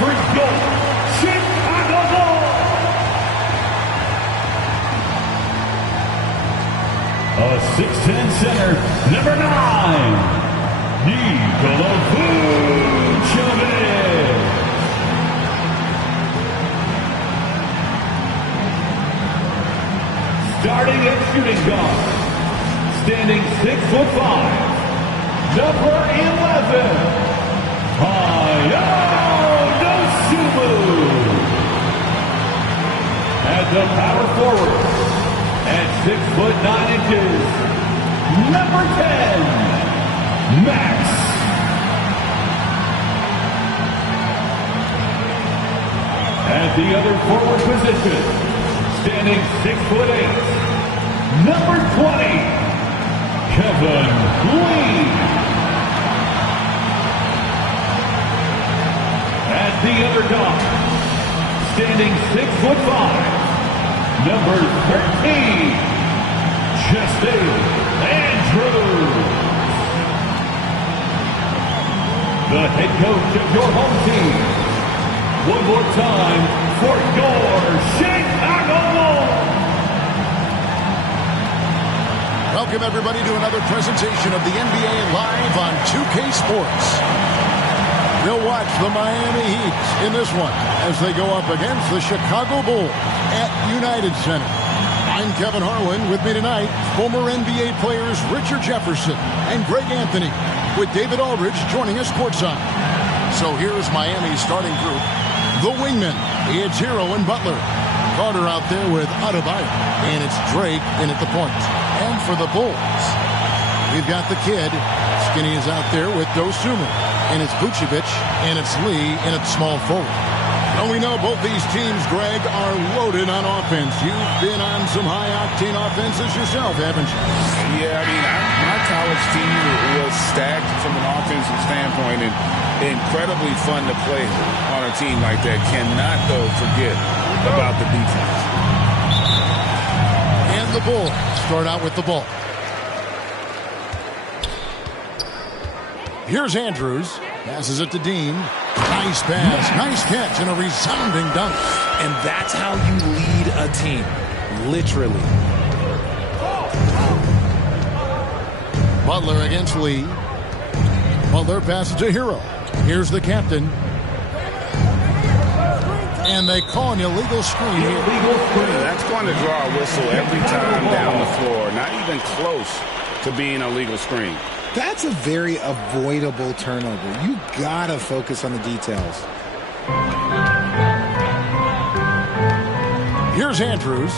for your Chicago Bulls. A 6'10" center, number 9, Nikola Vucevic. Starting at shooting guard, standing 6'5", number 11, Ayo Dosunmu. At the power forward, at 6'9", number 10, Max. At the other forward position, standing 6'8", number 20, Kevin Lee. At the other guard, standing 6'5", number 13, Chesty Andrews. The head coach of your home team. One more time for your Chicago Bulls. Welcome, everybody, to another presentation of the NBA Live on 2K Sports. We'll watch the Miami Heat in this one as they go up against the Chicago Bulls at United Center. I'm Kevin Harlan. With me tonight, former NBA players Richard Jefferson and Greg Anthony, with David Aldridge joining us courtside. So here's Miami's starting group. The wingmen, it's Hero and Butler. Carter out there with Adebayo, and it's Drake in at the point. And for the Bulls, we've got the kid. Skinny is out there with Dosunmu, and it's Vucevic, and it's Lee in at small forward. Well, we know both these teams, Greg, are loaded on offense. You've been on some high-octane offenses yourself, haven't you? Yeah, I mean, my college team was stacked from an offensive standpoint and incredibly fun to play on a team like that. Cannot, though, forget about the defense. And the Bulls start out with the ball. Here's Andrews. Passes it to Dean. Nice pass, nice catch, and a resounding dunk. And that's how you lead a team, literally. Butler against Lee. Butler passes to Hero. Here's the captain. And they call an illegal screen here. That's going to draw a whistle every time down the floor. Not even close to being a legal screen. That's a very avoidable turnover. You gotta focus on the details. Here's Andrews.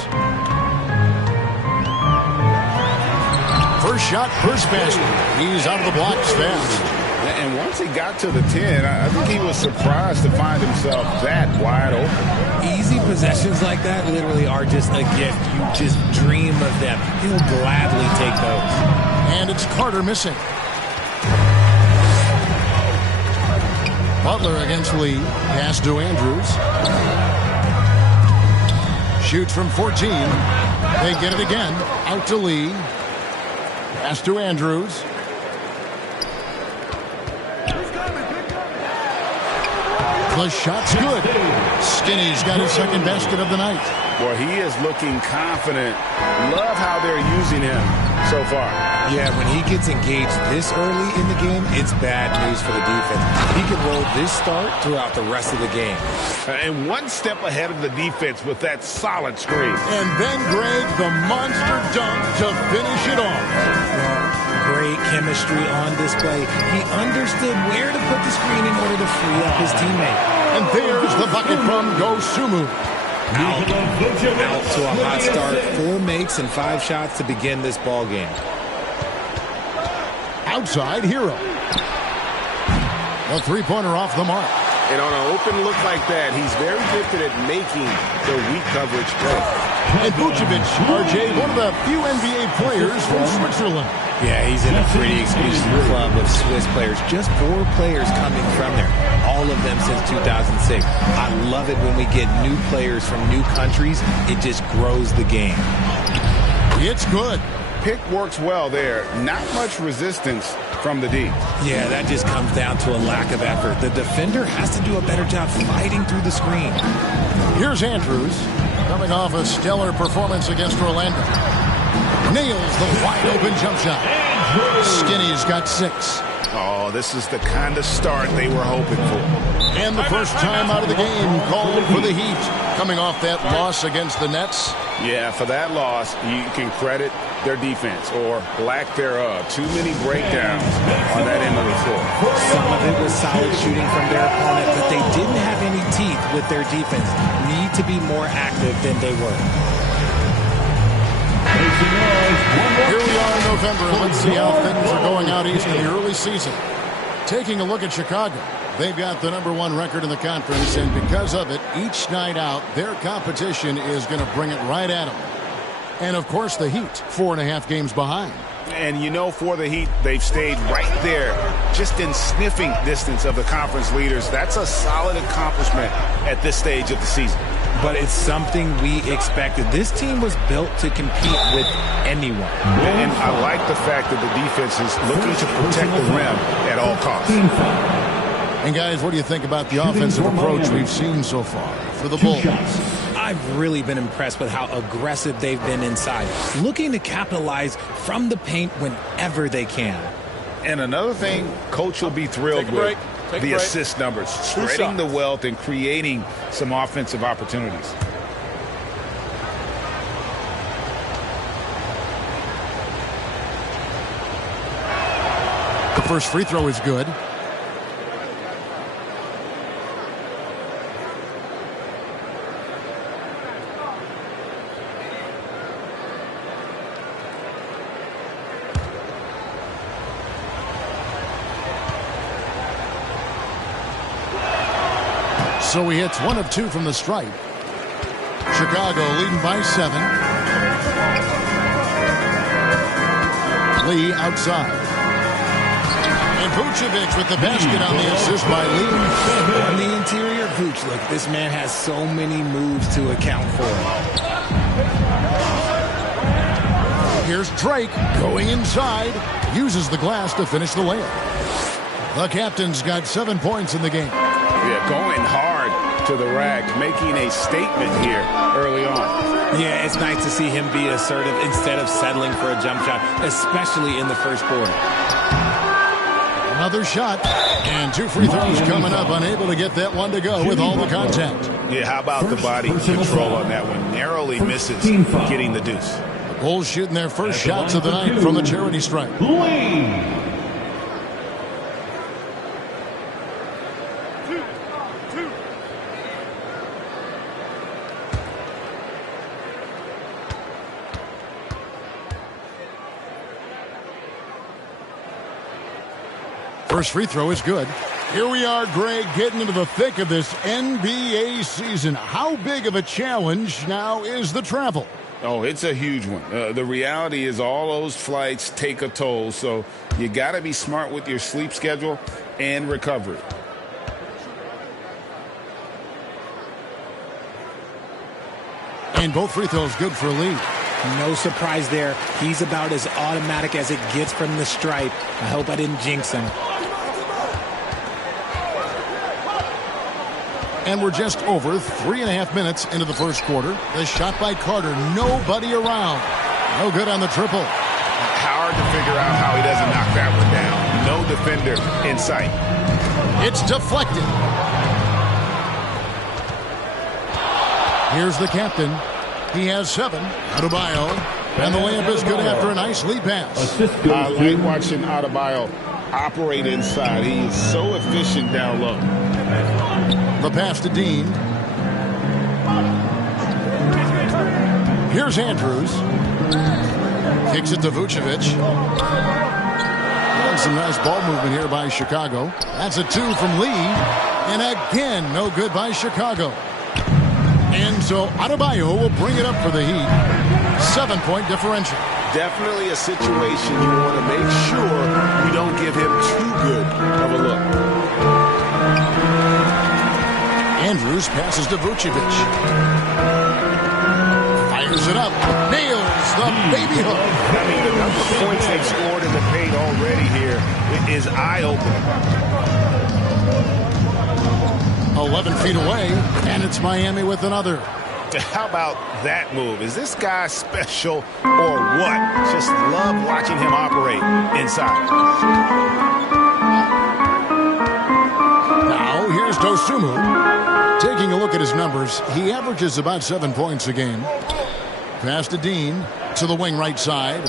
First shot, first basket. He's out of the blocks fast. And once he got to the 10, I think he was surprised to find himself that wide open. Easy possessions like that literally are just a gift. You just dream of them. He'll gladly take those. And it's Carter missing. Butler against Lee. Pass to Andrews. Shoots from 14. They get it again. Out to Lee. Pass to Andrews. The shot's good. Skinny's got his second basket of the night. Well, he is looking confident. Love how they're using him so far. Yeah, when he gets engaged this early in the game, it's bad news for the defense. He can roll this start throughout the rest of the game. And one step ahead of the defense with that solid screen. And then, Greg, the monster dunk to finish it off. Great chemistry on display. He understood where to put the screen in order to free up his teammate. And there's the bucket from Dosunmu. Out to a hot start. 4 makes and 5 shots to begin this ball game. Outside, Hero. A three-pointer off the mark. And on an open look like that, he's very gifted at making the weak coverage play. And Vucevic, RJ, one of the few NBA players from Switzerland. Yeah, he's in a pretty exclusive club of Swiss players. Just 4 players coming from there. All of them since 2006. I love it when we get new players from new countries. It just grows the game. It's good. Pick works well there. Not much resistance from the D. Yeah, that just comes down to a lack of effort. The defender has to do a better job fighting through the screen. Here's Andrews, coming off a stellar performance against Orlando. Nails the wide-open jump shot. Skinny's got 6. Oh, this is the kind of start they were hoping for. And the first time out of the game called for the Heat, coming off that loss against the Nets. Yeah, for that loss, you can credit their defense or lack thereof. Too many breakdowns on that end of the floor. Some of it was solid shooting from their opponent, but they didn't have any teeth with their defense. Need to be more active than they were. Here we are in November, and let's see how things are going out east in the early season. Taking a look at Chicago, they've got the #1 record in the conference, and because of it, each night out, their competition is going to bring it right at them. And, of course, the Heat, 4.5 games behind. And, you know, for the Heat, they've stayed right there, just in sniffing distance of the conference leaders. That's a solid accomplishment at this stage of the season. But it's something we expected. This team was built to compete with anyone. And I like the fact that the defense is looking to protect the rim at all costs. And, guys, what do you think about the offensive approach we've seen so far for the Bulls? I've really been impressed with how aggressive they've been inside, looking to capitalize from the paint whenever they can. And another thing Coach will be thrilled with, the assist numbers, spreading the wealth and creating some offensive opportunities. The first free throw is good. So he hits 1 of 2 from the stripe. Chicago leading by 7. Lee outside. And Vucevic with the basket on the assist by Lee. On the interior, Vuce, look, this man has so many moves to account for. Here's Drake going inside. Uses the glass to finish the layup. The captain's got 7 points in the game. Yeah, going hard to the rack, making a statement here early on. Yeah, it's nice to see him be assertive instead of settling for a jump shot, especially in the first quarter. Another shot, and 2 free throws coming up, unable to get that one to go with all the contact. Yeah, how about the body control on that one? Narrowly misses getting the deuce. The Bulls shooting their first shots of the night from the charity stripe. First free throw is good. Here we are, Greg, getting into the thick of this NBA season. How big of a challenge now is the travel? Oh, it's a huge one. The reality is all those flights take a toll, so you got to be smart with your sleep schedule and recovery. And both free throws good for Lee. No surprise there. He's about as automatic as it gets from the stripe. I hope I didn't jinx him. And we're just over 3.5 minutes into the first quarter. The shot by Carter. Nobody around. No good on the triple. Hard to figure out how he doesn't knock that one down. No defender in sight. It's deflected. Here's the captain. He has 7. Adebayo. And the layup is good after a nice lead pass. I like watching Adebayo operate inside. He is so efficient down low. The pass to Dean. Here's Andrews. Kicks it to Vucevic. And some nice ball movement here by Chicago. That's a 2 from Lee. And again, no good by Chicago. And so Adebayo will bring it up for the Heat. 7-point differential. Definitely a situation you want to make sure you don't give him too good of a look. Andrews passes to Vucevic. Fires it up. Nails the baby hook. I mean, the number of points they've scored in the paint already here is eye-opening. 11 feet away, and it's Miami with another. How about that move? Is this guy special or what? Just love watching him operate inside. Now, here's Dosunmu. Taking a look at his numbers, he averages about 7 points a game. Pass to Dean, to the wing right side.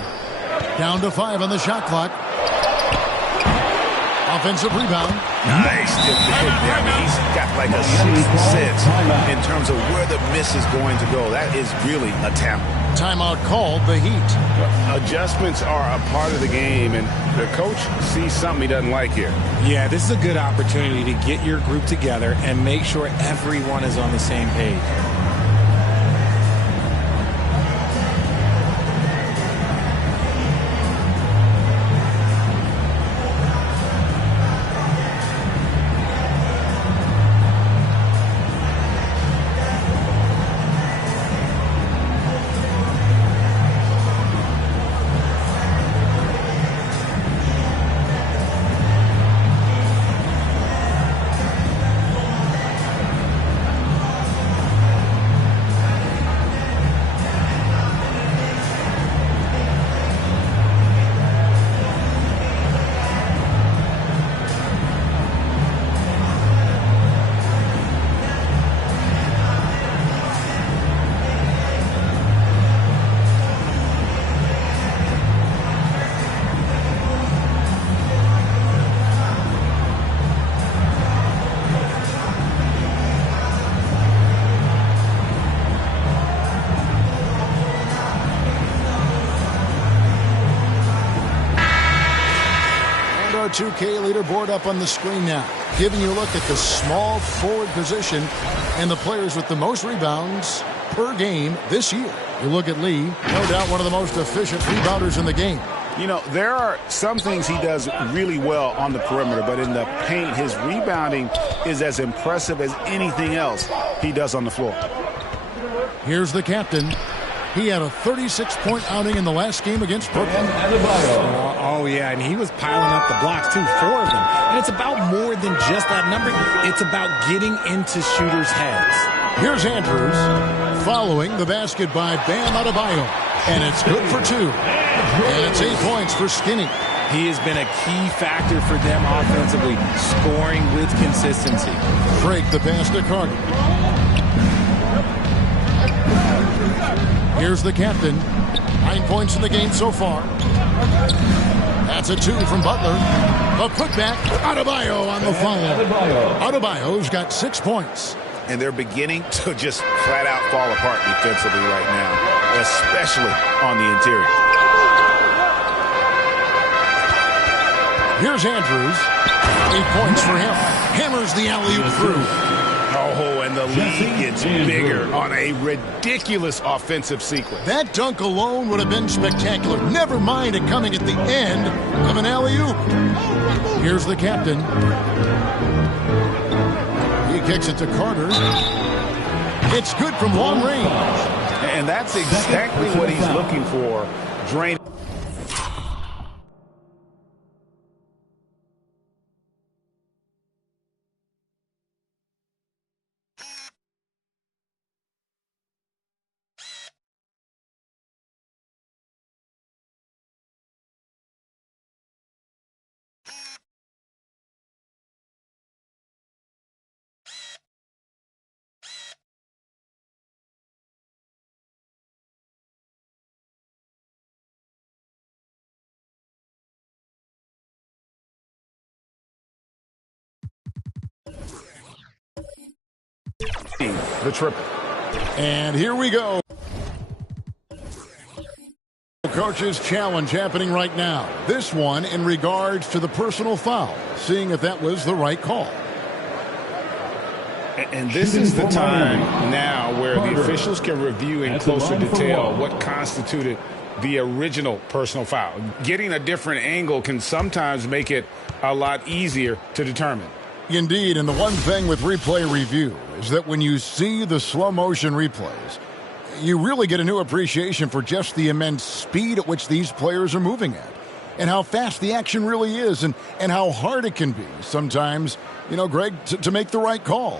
Down to 5 on the shot clock. Offensive rebound. Nice. I mean, he's got like a sixth sense in terms of where the miss is going to go. That is really a talent. Timeout called, the Heat. Adjustments are a part of the game, and the coach sees something he doesn't like here. Yeah, this is a good opportunity to get your group together and make sure everyone is on the same page. Our 2K leaderboard up on the screen now, giving you a look at the small forward position and the players with the most rebounds per game this year. You look at Lee, no doubt one of the most efficient rebounders in the game. You know, there are some things he does really well on the perimeter, but in the paint, his rebounding is as impressive as anything else he does on the floor. Here's the captain. He had a 36-point outing in the last game against Brooklyn. Oh, yeah, and he was piling up the blocks, too, 4 of them. And it's about more than just that number. It's about getting into shooters' heads. Here's Andrews following the basket by Bam Adebayo. And it's good for 2. And it's 8 points for Skinny. He has been a key factor for them offensively, scoring with consistency. Drake the pass to Carter. Here's the captain. 9 points in the game so far. That's a 2 from Butler. A putback. Adebayo on the foul. Adebayo's got 6 points. And they're beginning to just flat out fall apart defensively right now, especially on the interior. Here's Andrews. 8 points for him. Hammers the alley-oop through. Oh, and the lead gets bigger on a ridiculous offensive sequence. That dunk alone would have been spectacular. Never mind it coming at the end of an alley-oop. Here's the captain. He kicks it to Carter. It's good from long range. And that's exactly what he's looking for. Drain. The triple. And here we go. Coach's challenge happening right now. This one in regards to the personal foul, seeing if that was the right call. And this is the time now where the officials can review in closer detail what constituted the original personal foul. Getting a different angle can sometimes make it a lot easier to determine. Indeed, and the one thing with replay review is that when you see the slow motion replays, You really get a new appreciation for just the immense speed at which these players are moving at, and how fast the action really is, and how hard it can be sometimes, Greg, to make the right call.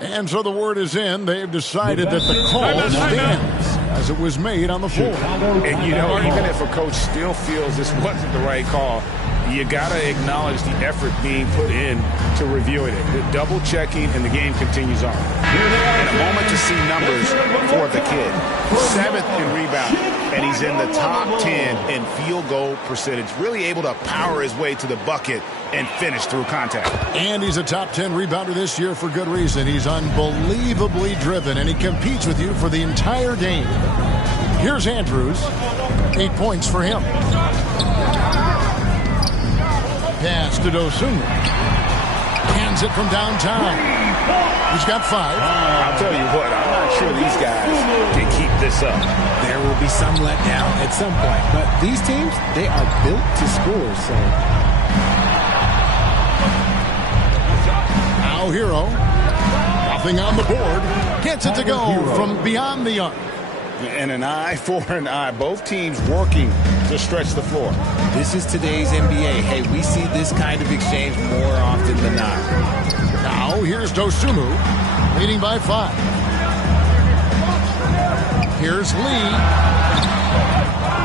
And so the word is in. They've decided that the call stands as it was made on the floor. And even if a coach still feels this wasn't the right call, you got to acknowledge the effort being put in to reviewing it. The double checking, and the game continues on. And a moment to see numbers for the kid. 7th in rebounding, and he's in the top 10 in field goal percentage. Really able to power his way to the bucket and finish through contact. And he's a top 10 rebounder this year for good reason. He's unbelievably driven, and he competes with you for the entire game. Here's Andrews. 8 points for him. Pass to Dosunmu. Hands it from downtown. He's got 5. I'll tell you what, I'm not sure these guys can keep this up. There will be some letdown at some point, but these teams, they are built to score, so... Now Hero. Nothing on the board. Gets it to go from beyond the arc. And an eye for an eye. Both teams working to stretch the floor. This is today's NBA. Hey, we see this kind of exchange more often than not. Now here's Dosunmu, leading by 5. Here's Lee.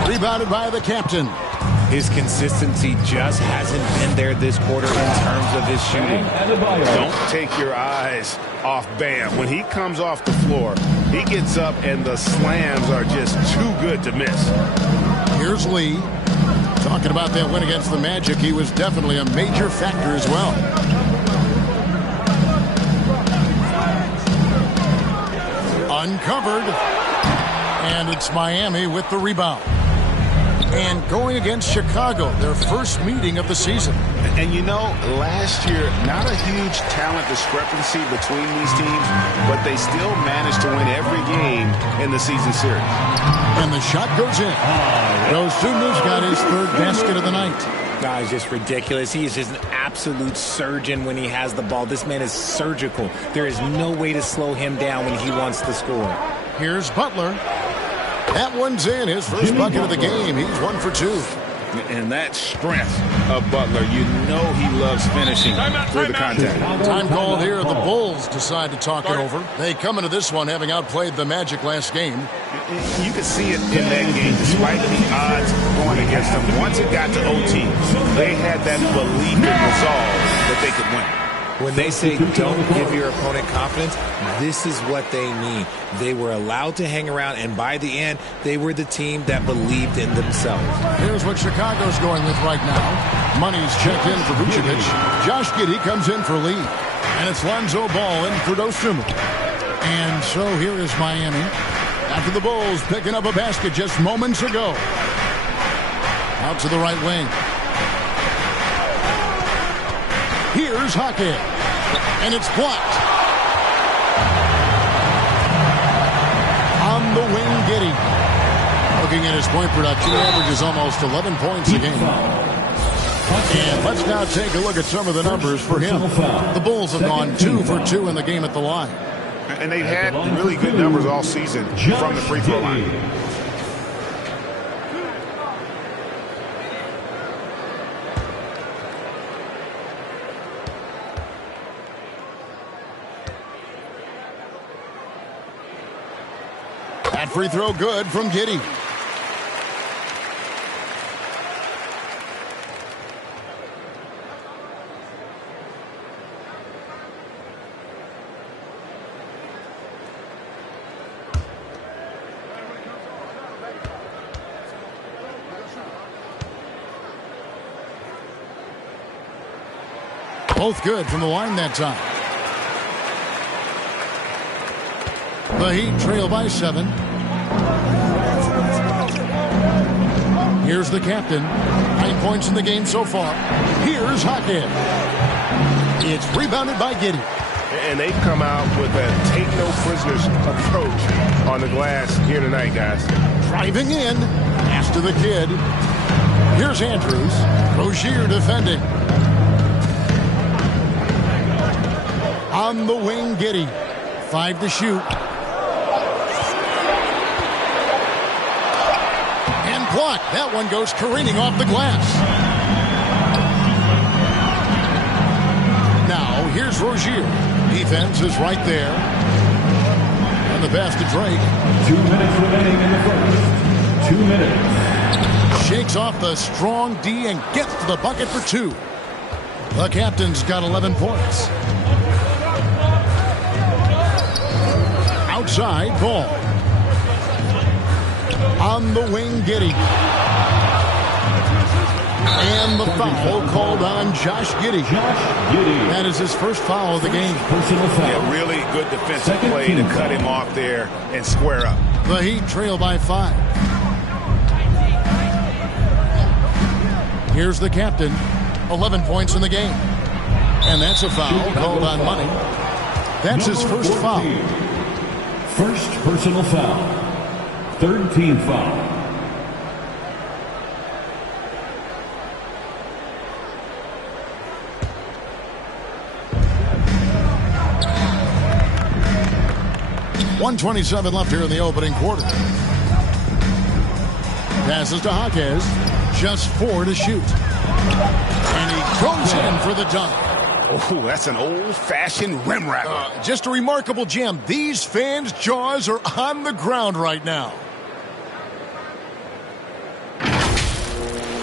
Rebounded by the captain. His consistency just hasn't been there this quarter in terms of his shooting. Don't take your eyes off Bam. When he comes off the floor, he gets up and the slams are just too good to miss. Here's Lee. Talking about that win against the Magic, he was definitely a major factor as well. Uncovered. And it's Miami with the rebound. And going against Chicago, their first meeting of the season. And last year, not a huge talent discrepancy between these teams, but they still managed to win every game in the season series. And the shot goes in. Dosunmu's got his 3rd basket of the night. Guys, just ridiculous. He is just an absolute surgeon when he has the ball. This man is surgical. There is no way to slow him down when he wants to score. Here's Butler. That one's in. His first bucket of the game. He's 1 for 2. And that strength of Butler, he loves finishing through the contact. Time called here. The Bulls decide to talk it over. They come into this one having outplayed the Magic last game. You could see it in that game, despite the odds going against them. Once it got to OT, they had that belief and resolve that they could win. When they say don't give your opponent confidence, this is what they mean. They were allowed to hang around, and by the end, they were the team that believed in themselves. Here's what Chicago's going with right now. Money's checked in for Vucevic. Josh Giddey comes in for Lee. And it's Lonzo Ball in for Dosunmu. And so here is Miami. After the Bulls picking up a basket just moments ago. Out to the right wing. Here's Hackett. And it's blocked. On the wing, Giddey. Looking at his point production, he averages almost 11 points a game. And let's now take a look at some of the numbers for him. The Bulls have gone 2 for 2 in the game at the line. And they've had really good numbers all season from the free throw line. That free throw good from Giddey. Both good from the line that time. The Heat trail by 7. Here's the captain. 9 points in the game so far. Here's Hackett. It's rebounded by Giddey. And they've come out with a take-no-prisoners approach on the glass here tonight, guys. Driving in. Pass to the kid. Here's Andrews. Rozier defending. On the wing, Giddey. 5 to shoot. And blocked. That one goes careening off the glass. Now, here's Rozier. Defense is right there. And the pass to Drake. 2 minutes remaining in the first. 2 minutes. Shakes off the strong D and gets to the bucket for 2. The captain's got 11 points. Outside, ball. On the wing, Giddey. And the foul called on Josh Giddey. That is his first foul of the game. Personal foul. Yeah, really good defensive play to cut him off there and square up. The Heat trail by 5. Here's the captain. 11 points in the game. And that's a foul called on Money. That's his first foul. First personal foul. Third team foul. .127 left here in the opening quarter. Passes to Jaquez. Just 4 to shoot. And he goes in for the dunk. Oh, that's an old-fashioned rim wrapper. Just a remarkable jam. These fans' jaws are on the ground right now.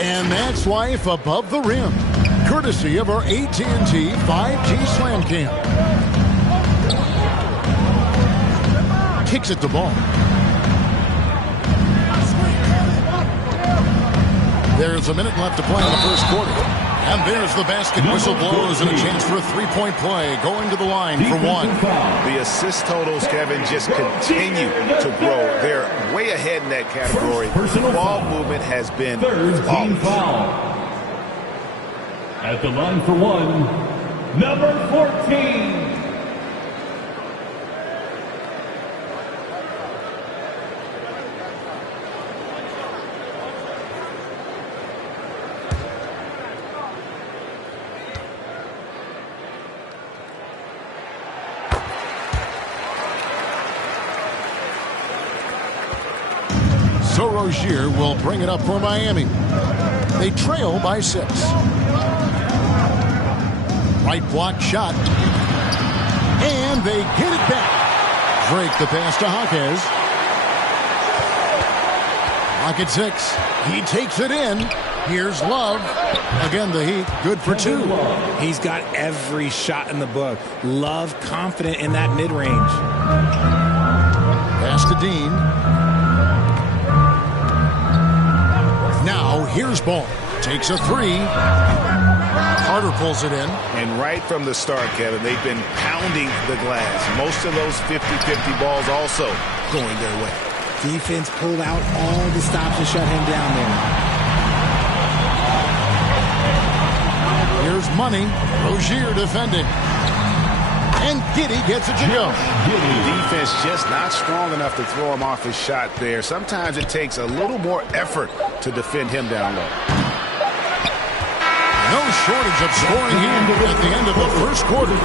And that's Wife above the rim. Courtesy of our AT&T 5G Slam Cam. Kicks it to ball. There's a minute left to play in the first quarter. And there's the basket. Whistle blows and a chance for a three-point play. Going to the line for 1. The assist totals, Kevin, just continue to grow. They're way ahead in that category. Ball movement has been Third team foul. At the line for 1, number 14. So Rozier will bring it up for Miami. They trail by 6. Right block shot. And they get it back. Drake the pass to Jaquez. Pocket 6. He takes it in. Here's Love. Again, the Heat, good for 2. He's got every shot in the book. Love confident in that mid-range. Pass to Dean. Now, here's Ball. Takes a 3. Carter pulls it in. And right from the start, Kevin, they've been pounding the glass. Most of those 50-50 balls also going their way. Defense pulled out all the stops to shut him down there. Here's Money. Rozier defending. And Giddey gets it to go. Defense just not strong enough to throw him off his shot there. Sometimes it takes a little more effort to defend him down low. No shortage of scoring here at the end of the first quarter.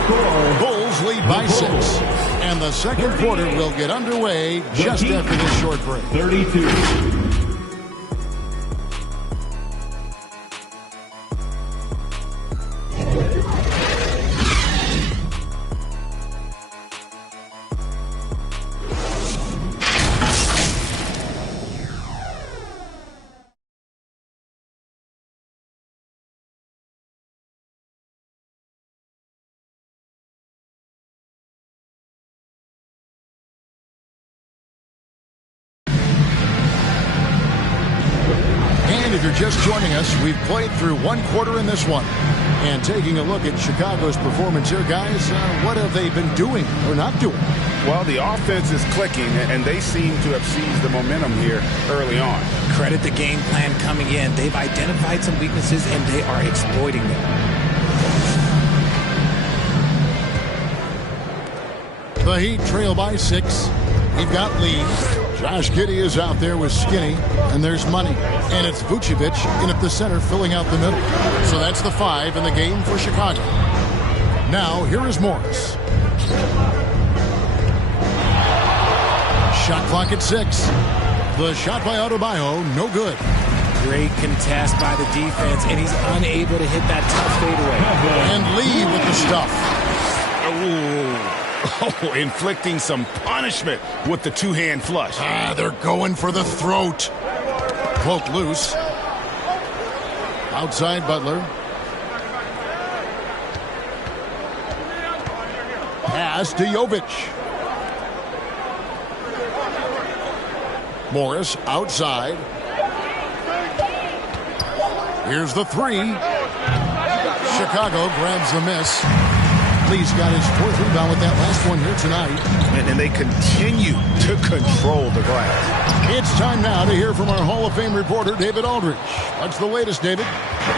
Bulls lead by 6. And the second quarter will get underway just after this short break. 32. If you're just joining us, we've played through one quarter in this one. And taking a look at Chicago's performance here, guys, what have they been doing or not doing? Well, the offense is clicking, and they seem to have seized the momentum here early on. Credit the game plan coming in. They've identified some weaknesses, and they are exploiting them. The Heat trail by 6. We've got Lee. Josh Giddey is out there with Skinny, and there's Money. And it's Vucevic in at the center, filling out the middle. So that's the 5 in the game for Chicago. Now, here is Morris. Shot clock at 6. The shot by Adebayo, no good. Great contest by the defense, and he's unable to hit that tough fadeaway. And Lee with the stuff. Oh, inflicting some punishment with the two-hand flush. They're going for the throat. Cloak loose. Outside Butler. Pass to Jovic. Morris outside. Here's the three. Chicago grabs the miss. Lee's got his 4th rebound with that last one here tonight. And they continue to control the glass. It's time now to hear from our Hall of Fame reporter, David Aldridge. What's the latest, David?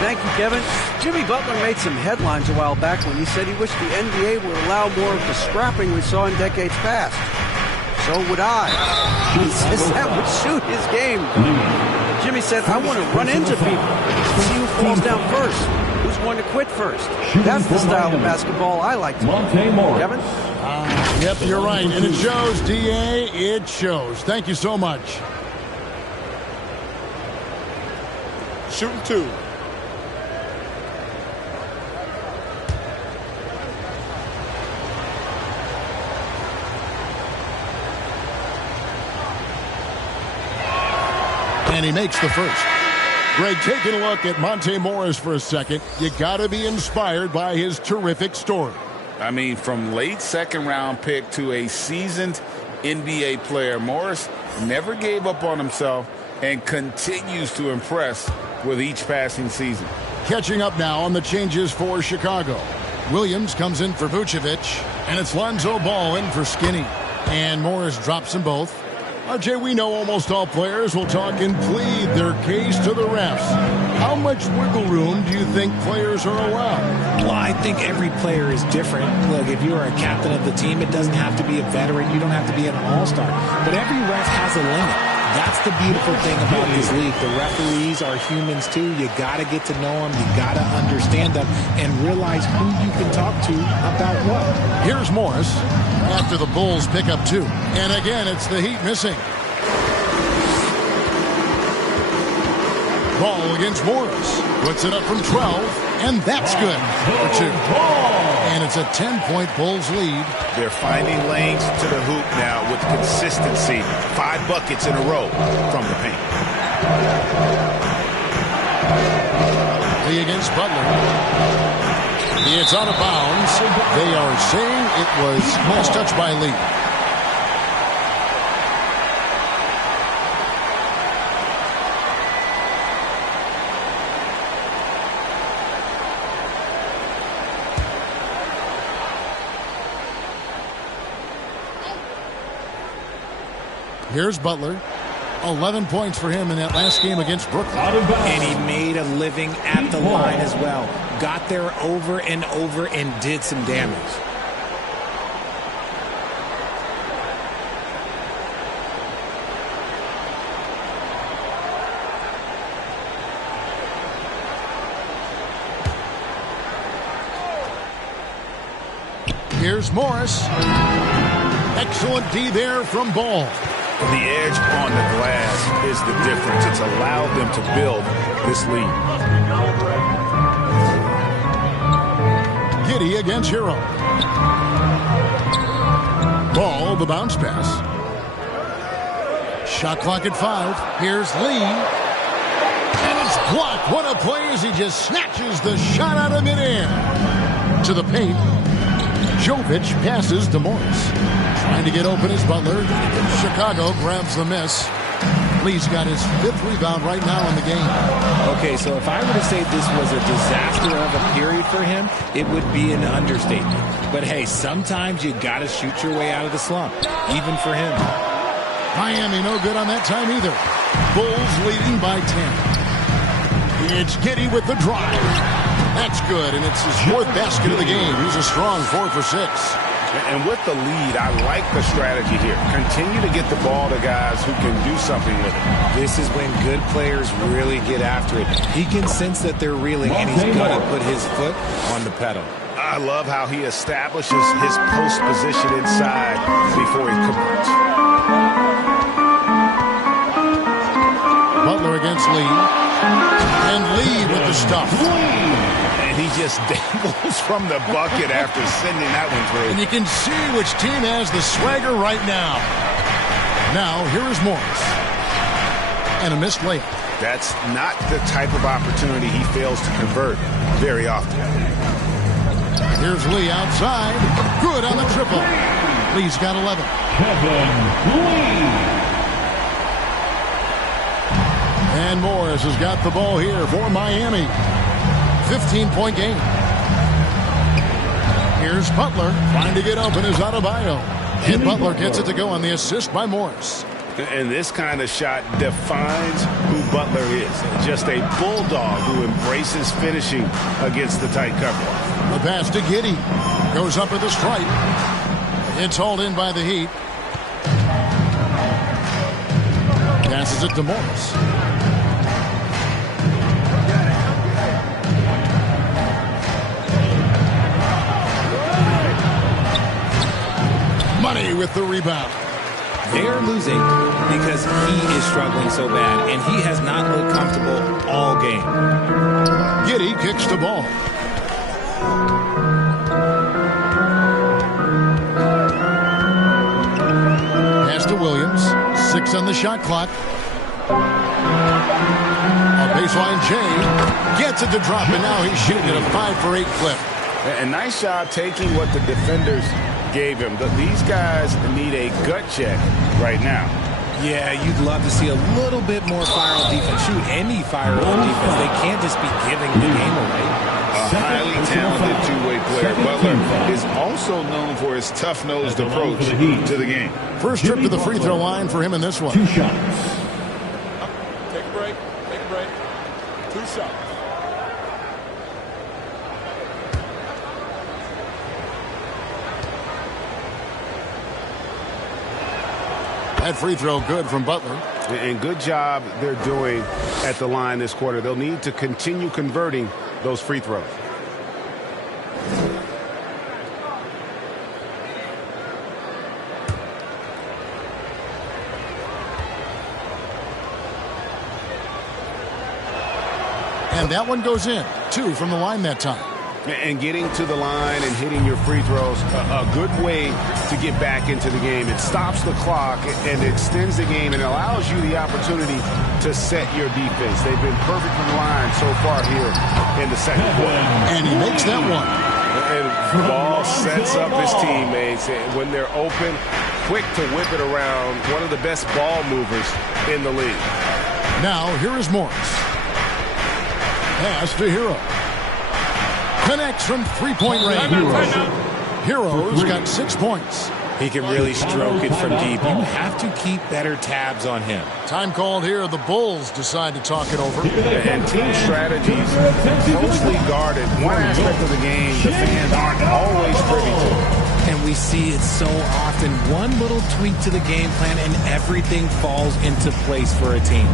Thank you, Kevin. Jimmy Butler made some headlines a while back when he said he wished the NBA would allow more of the scrapping we saw in decades past. So would I. He says that would suit his game. Jimmy said, I want to run into people, see who falls down first, who's going to quit first. That's the style of basketball I like to play. Kevin? Yep, you're right. And it shows, D.A., it shows. Thank you so much. Shooting 2. And he makes the first. Greg, taking a look at Monte Morris for a second, you got to be inspired by his terrific story. I mean, from late second-round pick to a seasoned NBA player, Morris never gave up on himself and continues to impress with each passing season. Catching up now on the changes for Chicago. Williams comes in for Vucevic, and it's Lonzo Ball in for Skinny. And Morris drops them both. RJ, we know almost all players will talk and plead their case to the refs. How much wiggle room do you think players are allowed? Well, I think every player is different. Look, if you are a captain of the team, it doesn't have to be a veteran. You don't have to be an all-star. But every ref has a limit. That's the beautiful thing about this league. The referees are humans too. You got to get to know them. You got to understand them and realize who you can talk to about what. Here's Morris after the Bulls pick up 2. And again, it's the Heat missing. Ball against Morris. Puts it up from 12. And that's good for 2. And it's a 10-point Bulls lead. They're finding lanes to the hoop now with consistency. 5 buckets in a row from the paint. Lee against Butler. It's out of bounds. They are saying it was last touch by Lee. Here's Butler. 11 points for him in that last game against Brooklyn. And he made a living at the line as well. Got there over and over and did some damage. Here's Morris. Excellent D there from Ball. The edge on the glass is the difference. It's allowed them to build this lead. Giddey against Hero. Ball, the bounce pass. Shot clock at 5. Here's Lee. And it's blocked. What a play as he just snatches the shot out of midair. To the paint. Jovic passes to Morris. Trying to get open is Butler. Chicago grabs the miss. Lee's got his 5th rebound right now in the game. Okay, so if I were to say this was a disaster of a period for him, it would be an understatement. But hey, sometimes you got to shoot your way out of the slump, even for him. Miami no good on that time either. Bulls leading by 10. It's Giddey with the drive. That's good, and it's his 4th basket of the game. He's a strong 4 for 6. And with the lead, I like the strategy here. Continue to get the ball to guys who can do something with it. This is when good players really get after it. He can sense that they're reeling, and he's going to put his foot on the pedal. I love how he establishes his post position inside before he converts. Butler against Lee. And Lee with the stuff. And he just dangles from the bucket after sending that one through. And you can see which team has the swagger right now. Now, here is Morris. And a missed layup. That's not the type of opportunity he fails to convert very often. Here's Lee outside. Good on the triple. Lee's got 11. Kevin Lee. And Morris has got the ball here for Miami. 15-point game. Here's Butler trying to get open as Adebayo. And Butler gets it to go on the assist by Morris. And this kind of shot defines who Butler is. Just a bulldog who embraces finishing against the tight cover. The pass to Giddey. Goes up at the stripe. It's hauled in by the Heat. Passes it to Morris. Money with the rebound. They're losing because he is struggling so bad, and he has not looked comfortable all game. Giddey kicks the ball. Pass to Williams. 6 on the shot clock. A baseline Jay gets it to drop, and now he's shooting at a 5-for-8 clip. A nice job taking what the defenders gave him. These guys need a gut check right now. Yeah, you'd love to see a little bit more fire on defense. Shoot, any fire on defense. They can't just be giving the game away. A highly talented two-way player. Butler is also known for his tough-nosed approach to the game. First trip to the free throw line for him in this one. 2 shots. Take a break. Take a break. 2 shots. That free throw good from Butler. And good job they're doing at the line this quarter. They'll need to continue converting those free throws. And that one goes in. 2 from the line that time. And getting to the line and hitting your free throws, a good way to get back into the game. It stops the clock and extends the game and allows you the opportunity to set your defense. They've been perfect from the line so far here in the second quarter. And he makes that one. And Ball sets up his teammates. When they're open, quick to whip it around. One of the best ball movers in the league. Now, here is Morris. Pass to Hero. Connects from 3-point range. Hero's got 6 points. He can really stroke it from deep. You have to keep better tabs on him. Time called here. The Bulls decide to talk it over. And team strategies closely guarded. One aspect of the game the fans aren't always privy to. And we see it so often. One little tweak to the game plan and everything falls into place for a team.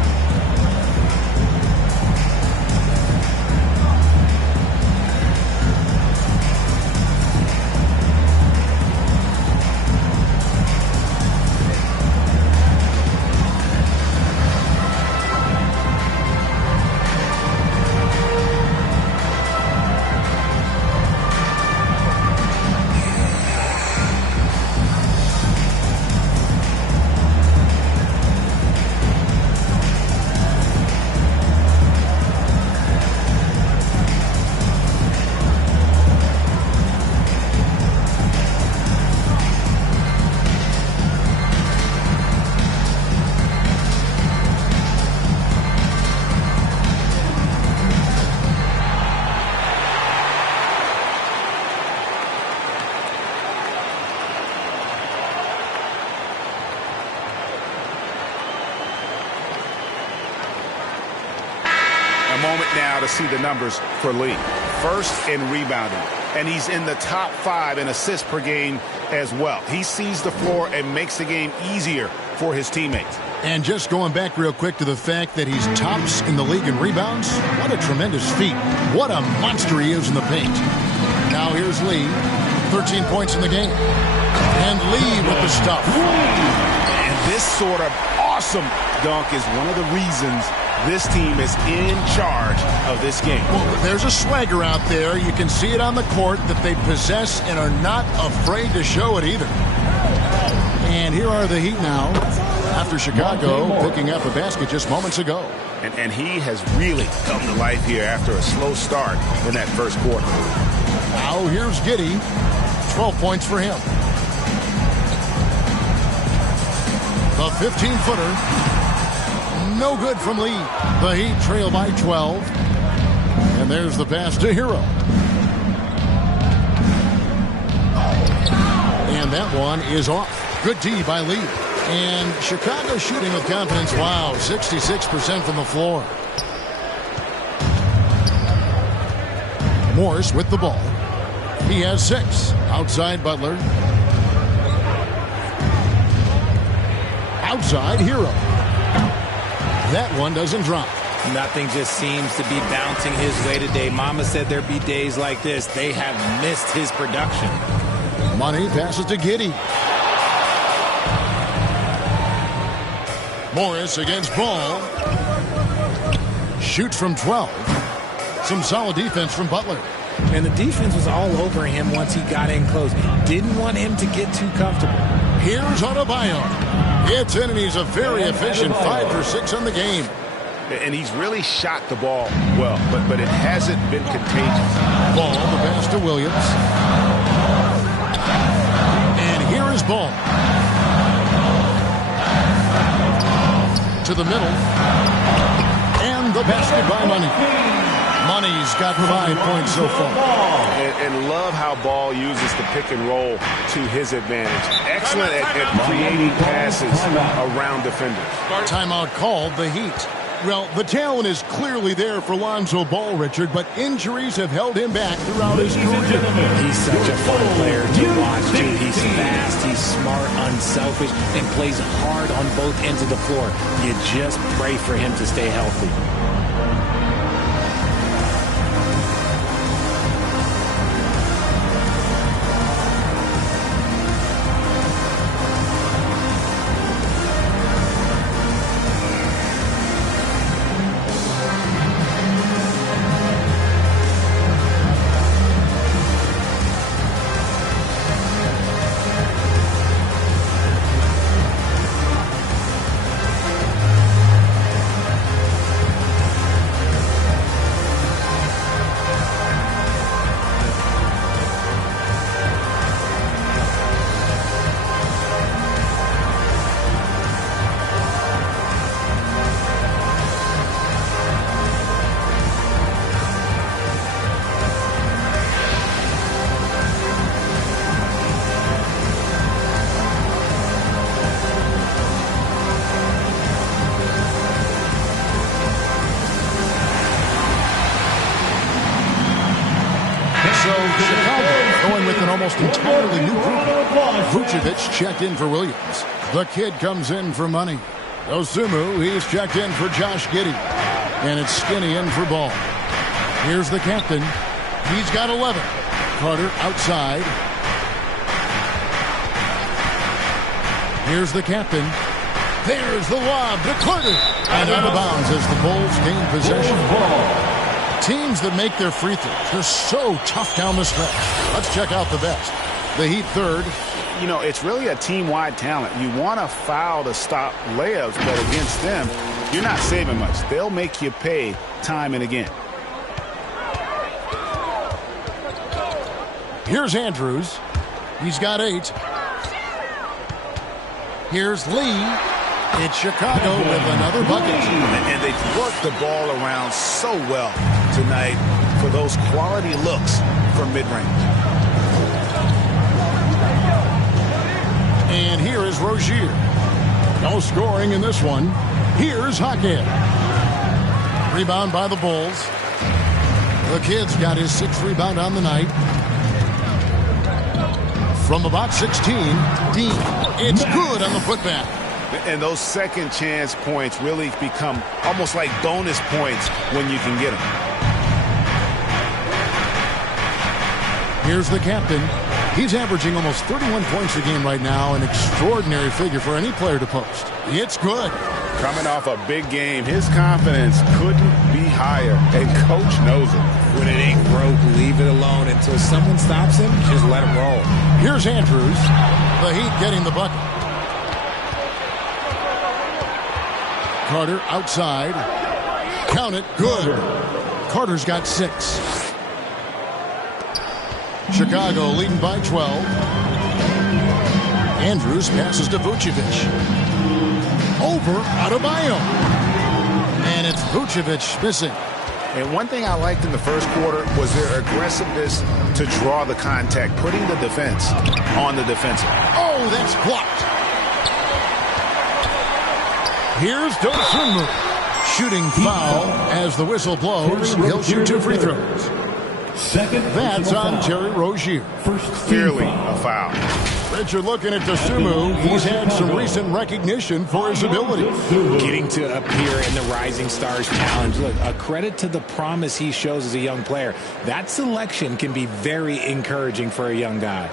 Moment now to see the numbers for Lee. First in rebounding, and he's in the top 5 in assists per game as well. He sees the floor and makes the game easier for his teammates. And just going back real quick to the fact that he's tops in the league in rebounds, what a tremendous feat. What a monster he is in the paint. Now here's Lee. 13 points in the game. And Lee with the stuff. And this sort of awesome dunk is one of the reasons this team is in charge of this game. Well, there's a swagger out there. You can see it on the court that they possess and are not afraid to show it either. And here are the Heat now after Chicago picking up a basket just moments ago. And he has really come to life here after a slow start in that first quarter. Now here's Giddey. 12 points for him. The 15-footer. No good from Lee. The Heat trail by 12. And there's the pass to Hero. And that one is off. Good D by Lee. And Chicago shooting with confidence. Wow, 66% from the floor. Morris with the ball. He has 6. Outside Butler. Outside Hero. That one doesn't drop. Nothing just seems to be bouncing his way today. Mama said there'd be days like this. They have missed his production. Money passes to Giddey. Morris against Ball. Shoots from 12. Some solid defense from Butler. And the defense was all over him once he got in close. Didn't want him to get too comfortable. Here's Adebayo. It's in, and he's a very efficient 5 for 6 on the game. And he's really shot the ball well, but it hasn't been contagious. Ball, the pass to Williams. And here is Ball. To the middle. And the basket by Money. Money's got 5 points so far. And love how Ball uses the pick and roll to his advantage. Excellent at creating passes around defenders. Timeout called, the Heat. Well, the talent is clearly there for Lonzo Ball, Richard, but injuries have held him back throughout his career. He's such a fun player to watch, too. He's fast, he's smart, unselfish, and plays hard on both ends of the floor. You just pray for him to stay healthy. Almost entirely new group. Vucevic checked in for Williams. The kid comes in for Money. Osumu, he's checked in for Josh Giddey. And it's Skinny in for Ball. Here's the captain. He's got 11. Carter outside. Here's the captain. There's the lob to Carter. And out of bounds as the Bulls gain possession. Teams that make their free throws, they're so tough down the stretch. Let's check out the best. The Heat third. You know, it's really a team-wide talent. You want to foul to stop layups, but against them, you're not saving much. They'll make you pay time and again. Here's Andrews. He's got 8. Here's Lee. It's Chicago with another bucket. And they've worked the ball around so well tonight for those quality looks from mid-range. And here is Rozier. No scoring in this one. Here's Hackett. Rebound by the Bulls. The kid's got his 6th rebound on the night. From about 16, Dean. It's good on the putback. And those second chance points really become almost like bonus points when you can get them. Here's the captain. He's averaging almost 31 points a game right now, an extraordinary figure for any player to post. It's good. Coming off a big game, his confidence couldn't be higher, and coach knows it. When it ain't broke, leave it alone until someone stops him. Just let him roll. Here's Andrews. The Heat getting the bucket. Carter outside. Count it. Good. Carter's got 6. Chicago leading by 12. Andrews passes to Vucevic. Over Adebayo. And it's Vucevic missing. And one thing I liked in the first quarter was their aggressiveness to draw the contact, putting the defense on the defensive. Oh, that's blocked. Here's Dosunmu. Shooting foul as the whistle blows. He'll shoot 2 free throws. That's on Terry Rozier. Clearly a foul. Richard, looking at Dosunmu, he's had some recent recognition for his ability. Getting to appear in the Rising Stars Challenge. Look, a credit to the promise he shows as a young player. That selection can be very encouraging for a young guy.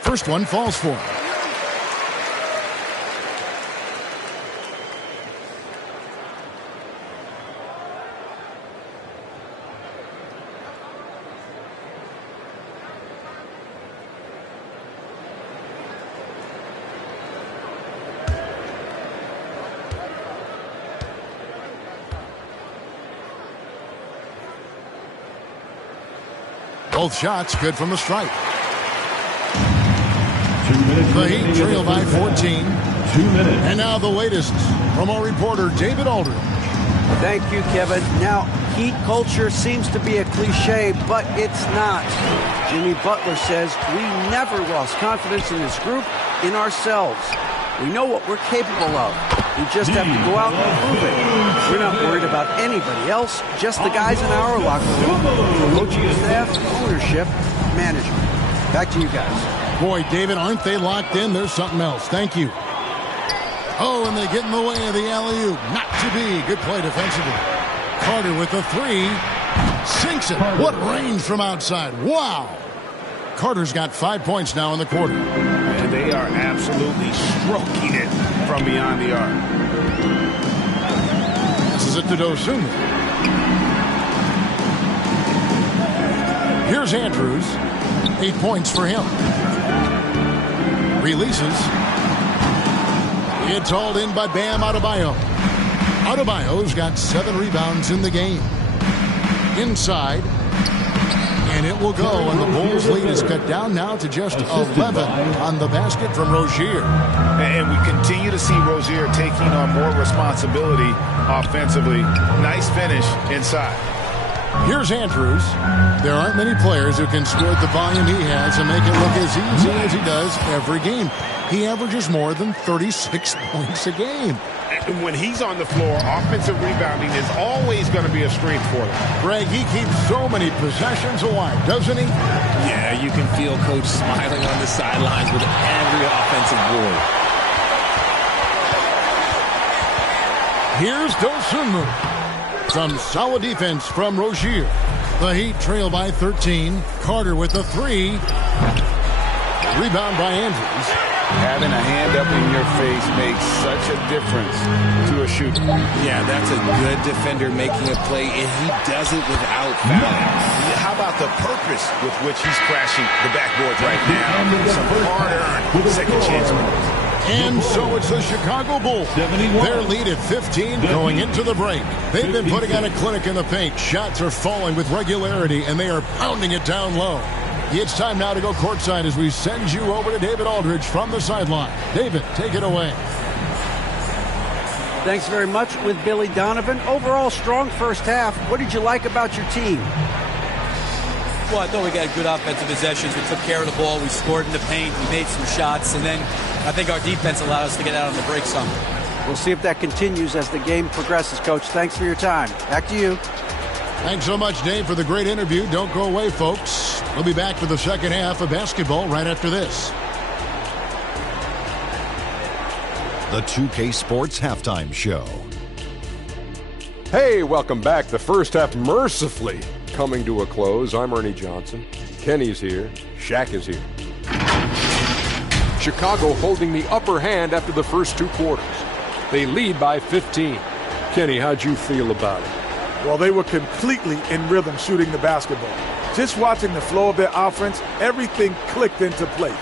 First one falls for him. Both shots good from the stripe. The Heat trail by 14. 2 minutes. And now the latest from our reporter, David Aldridge. Thank you, Kevin. Now, Heat culture seems to be a cliche, but it's not. Jimmy Butler says we never lost confidence in this group, in ourselves. We know what we're capable of. We just have to go out and prove it. We're not worried about anybody else, just the guys in our locker room. Coaching staff, ownership, management. Back to you guys. Boy, David, aren't they locked in? There's something else. Thank you. Oh, and they get in the way of the alley-oop. Not to be. Good play defensively. Carter with the 3. Sinks it. What range from outside. Wow. Carter's got 5 points now in the quarter. And they are absolutely stroking it from beyond the arc. This is it to Dosunmu. Here's Andrews. 8 points for him. Releases. It's hauled in by Bam Adebayo. Adebayo's got 7 rebounds in the game. Inside. And it will go, and the Bulls' lead is cut down now to just 11 on the basket from Rozier. And we continue to see Rozier taking on more responsibility offensively. Nice finish inside. Here's Andrews. There aren't many players who can score at the volume he has and make it look as easy as he does every game. He averages more than 36 points a game. And when he's on the floor, offensive rebounding is always going to be a strength for them. Greg, he keeps so many possessions alive, doesn't he? Yeah, you can feel Coach smiling on the sidelines with every offensive board. Here's Dosunmu. Some solid defense from Rozier. The Heat trail by 13. Carter with the 3. Rebound by Andrews. Having a hand up in your face makes such a difference to a shooter. Yeah, that's a good defender making a play, and he does it without fouling. How about the purpose with which he's crashing the backboards right now? Some hard-earned second chance moves. And so it's the Chicago Bulls. Their lead at 15 going into the break. They've been putting on a clinic in the paint. Shots are falling with regularity, and they are pounding it down low. It's time now to go courtside as we send you over to David Aldridge from the sideline. David, take it away. Thanks very much with Billy Donovan. Overall, strong first half. What did you like about your team? Well, I thought we got good offensive possessions. We took care of the ball. We scored in the paint. We made some shots. And then I think our defense allowed us to get out on the break some. We'll see if that continues as the game progresses, Coach. Thanks for your time. Back to you. Thanks so much, Dave, for the great interview. Don't go away, folks. first. We'll be back for the second half of basketball right after this. The 2K Sports Halftime Show. Hey, welcome back. The first half mercifully coming to a close. I'm Ernie Johnson. Kenny's here. Shaq is here. Chicago holding the upper hand after the first two quarters. They lead by 15. Kenny, how'd you feel about it? Well, they were completely in rhythm shooting the basketball. Just watching the flow of their offense, everything clicked into place.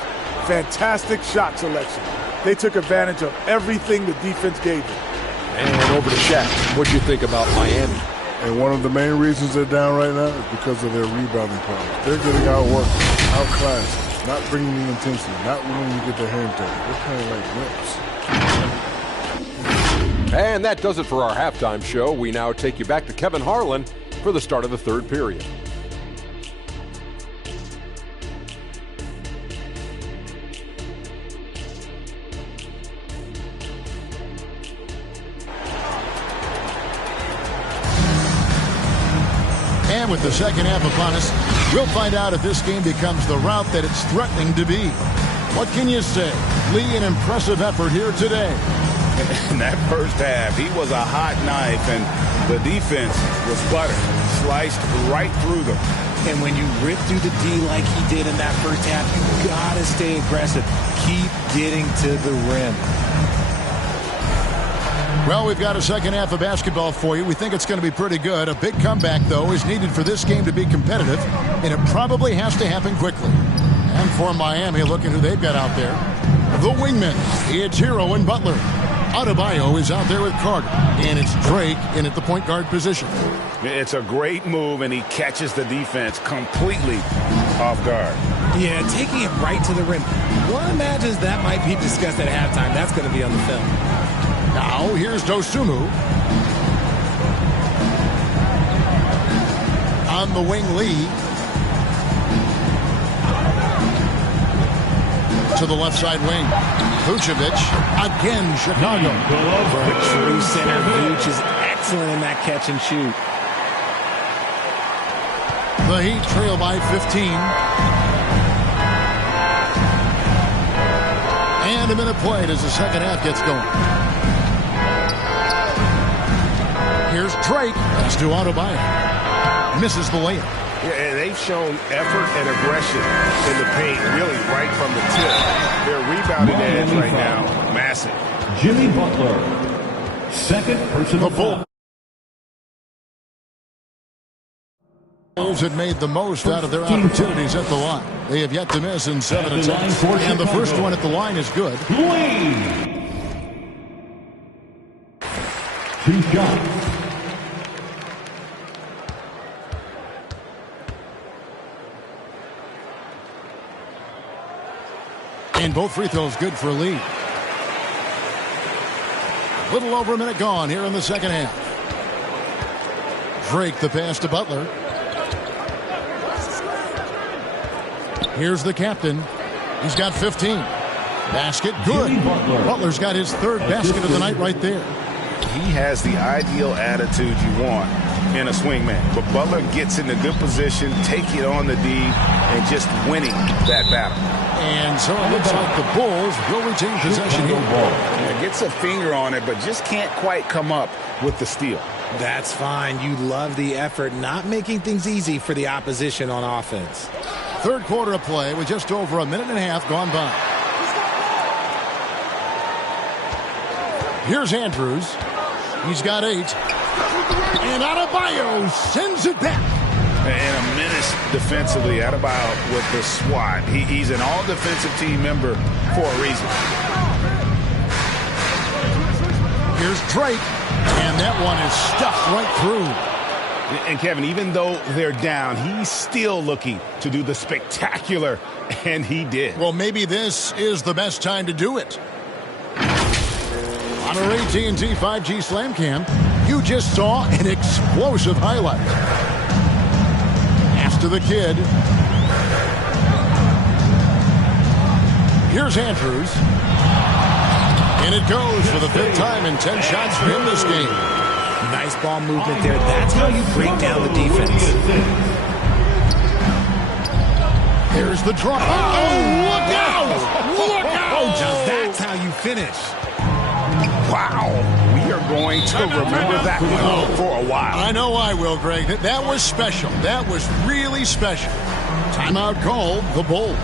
Fantastic shot selection. They took advantage of everything the defense gave them. And over to Shaq. What'd you think about Miami? And one of the main reasons they're down right now is because of their rebounding problems. They're getting outworked, outclassed, not bringing the intensity, not willing to get their hand dirty. They're playing like wimps. And that does it for our halftime show. We now take you back to Kevin Harlan for the start of the third period. And with the second half upon us, we'll find out if this game becomes the route that it's threatening to be. What can you say? Lee, an impressive effort here today. In that first half, he was a hot knife, and the defense was butter, sliced right through them. And when you rip through the D like he did in that first half, you gotta stay aggressive. Keep getting to the rim. Well, we've got a second half of basketball for you. We think it's going to be pretty good. A big comeback, though, is needed for this game to be competitive, and it probably has to happen quickly. And for Miami, look at who they've got out there. The wingmen, it's Hero and Butler. Adebayo is out there with Carter, and it's Drake in at the point guard position. It's a great move, and he catches the defense completely off guard. Yeah, taking it right to the rim. One imagines that might be discussed at halftime. That's going to be on the film. Now, here's Dosunmu. On the wing, Lee. To the left side wing. Vucevic. Again, Chicago. For a true center, Vuce is excellent in that catch and shoot. The Heat trail by 15. And a minute played as the second half gets going. Here's Drake. Pass to Adebayo. Misses the layup. Yeah, and they've shown effort and aggression in the paint, really right from the tip. Their rebounding edge right now, massive. Jimmy Butler, second personal foul. Bulls had made the most out of their opportunities at the line. They have yet to miss in 7 attempts. And the first one at the line is good. Lee. 2 shots. And both free throws good for Lee. Little over a minute gone here in the second half. Drake the pass to Butler. Here's the captain. He's got 15. Basket good. Butler's got his third basket of the night right there. He has the ideal attitude you want in a swingman. But Butler gets in a good position, taking it on the D, and just winning that battle. And so it looks like the Bulls will retain possession here. Yeah, gets a finger on it, but just can't quite come up with the steal. That's fine. You love the effort, not making things easy for the opposition on offense. Third quarter of play with just over a minute and a half gone by. Here's Andrews. He's got 8. And Adebayo sends it back. And a menace defensively. Adebayo with the swat. He's an all-defensive team member for a reason. Here's Drake. And that one is stuffed right through. And Kevin, even though they're down, he's still looking to do the spectacular, and he did. Well, maybe this is the best time to do it. On our AT&T 5G Slam Cam, you just saw an explosive highlight. Pass to the kid. Here's Andrews. And it goes for the 5th time in 10 shots for him this game. Nice ball movement there. That's how you break down the defense. Here's the draw. Oh, look out! Look out! Now that's how you finish. Wow. We are going to remember that one for a while. I know I will, Greg. That was special. That was really special. Timeout called the Bulls.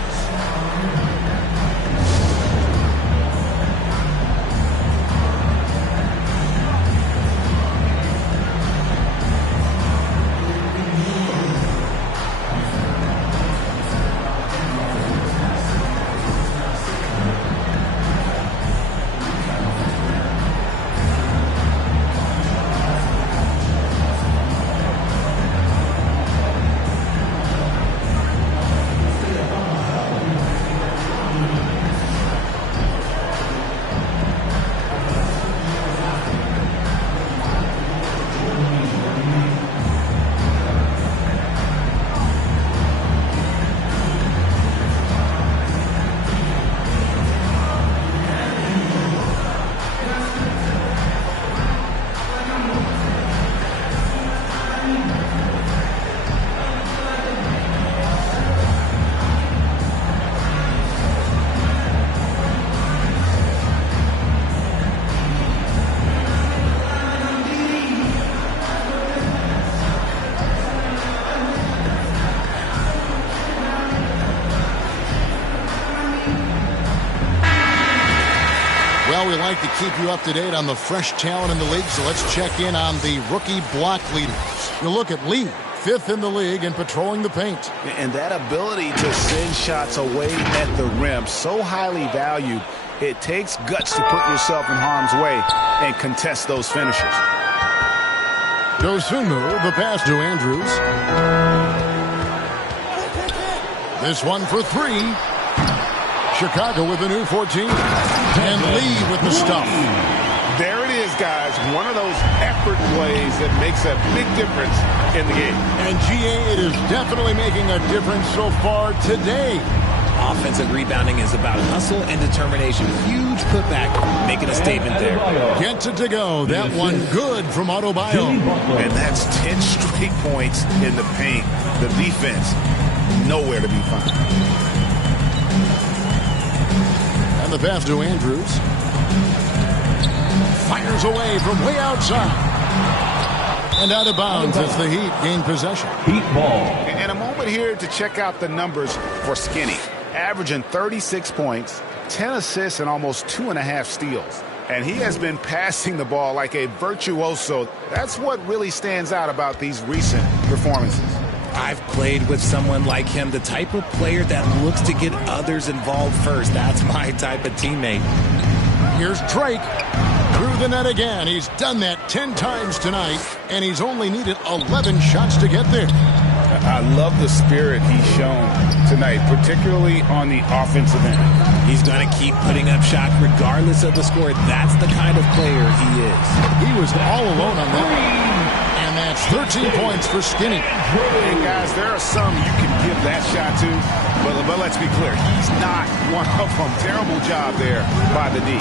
Well, we like to keep you up to date on the fresh talent in the league, so let's check in on the rookie block leaders. You look at Lee, 5th in the league in patrolling the paint. And that ability to send shots away at the rim, so highly valued, it takes guts to put yourself in harm's way and contest those finishers. Dosunmu, the pass to Andrews. This one for 3. Chicago with a new 14. And Lee with the stuff. There it is, guys. One of those effort plays that makes a big difference in the game. And GA, it is definitely making a difference so far today. Offensive rebounding is about hustle and determination. Huge putback, making a statement there. Gets it to go. That one good from Adebayo. And that's 10 straight points in the paint. The defense, nowhere to be found. And the pass to Andrews. Fires away from way outside. And out of bounds as the Heat gain possession. Heat ball. And a moment here to check out the numbers for Skinny. Averaging 36 points, 10 assists, and almost 2.5 steals. And he has been passing the ball like a virtuoso. That's what really stands out about these recent performances. I've played with someone like him, the type of player that looks to get others involved first. That's my type of teammate. Here's Drake. Through the net again. He's done that 10 times tonight, and he's only needed 11 shots to get there. I love the spirit he's shown tonight, particularly on the offensive end. He's going to keep putting up shots regardless of the score. That's the kind of player he is. He was all alone on that one. And that's 13 points for Skinny. And guys, there are some you can give that shot to, but let's be clear, he's not one of them. Terrible job there by the D.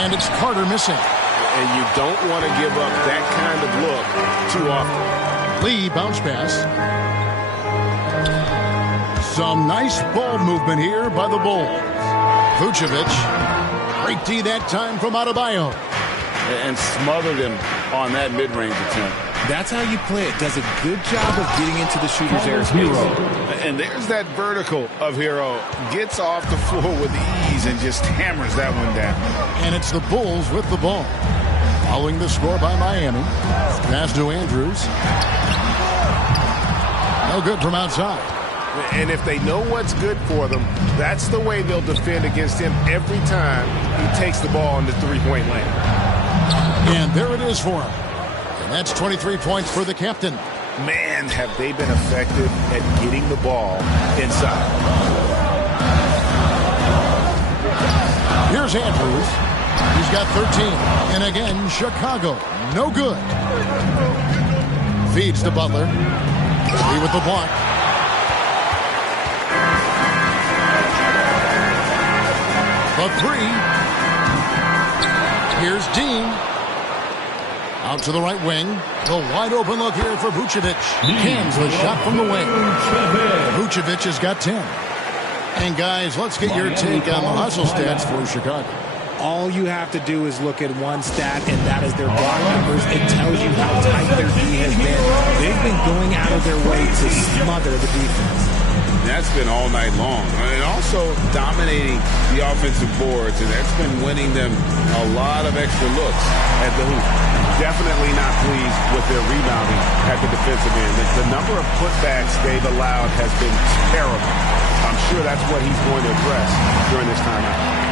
And it's Carter missing. And you don't want to give up that kind of look too often. Lee bounce pass. Some nice ball movement here by the Bulls. Vucevic. Great D that time from Adebayo. And smothered him on that mid-range attempt. That's how you play it. Does a good job of getting into the shooter's airspace. And there's that vertical of Hero. Gets off the floor with ease and just hammers that one down. And it's the Bulls with the ball. Following the score by Miami. Pass to Andrews. No good from outside. And if they know what's good for them, that's the way they'll defend against him every time he takes the ball in the three-point lane. And there it is for him. And that's 23 points for the captain. Man, have they been effective at getting the ball inside. Here's Andrews. He's got 13. And again, Chicago. No good. Feeds to Butler. Lee with the block. The 3. Here's Dean. Out to the right wing. The wide open look here for Vucevic. Cans the shot from the wing. Vucevic has got 10. And guys, let's get your take on the hustle stats for Chicago. All you have to do is look at one stat, and that is their block numbers. It tells you how tight their D has been. They've been going out of their way to smother the defense. That's been all night long. And also dominating the offensive boards, and that's been winning them a lot of extra looks at the hoop. Definitely not pleased with their rebounding at the defensive end. The number of putbacks they've allowed has been terrible. I'm sure that's what he's going to address during this timeout.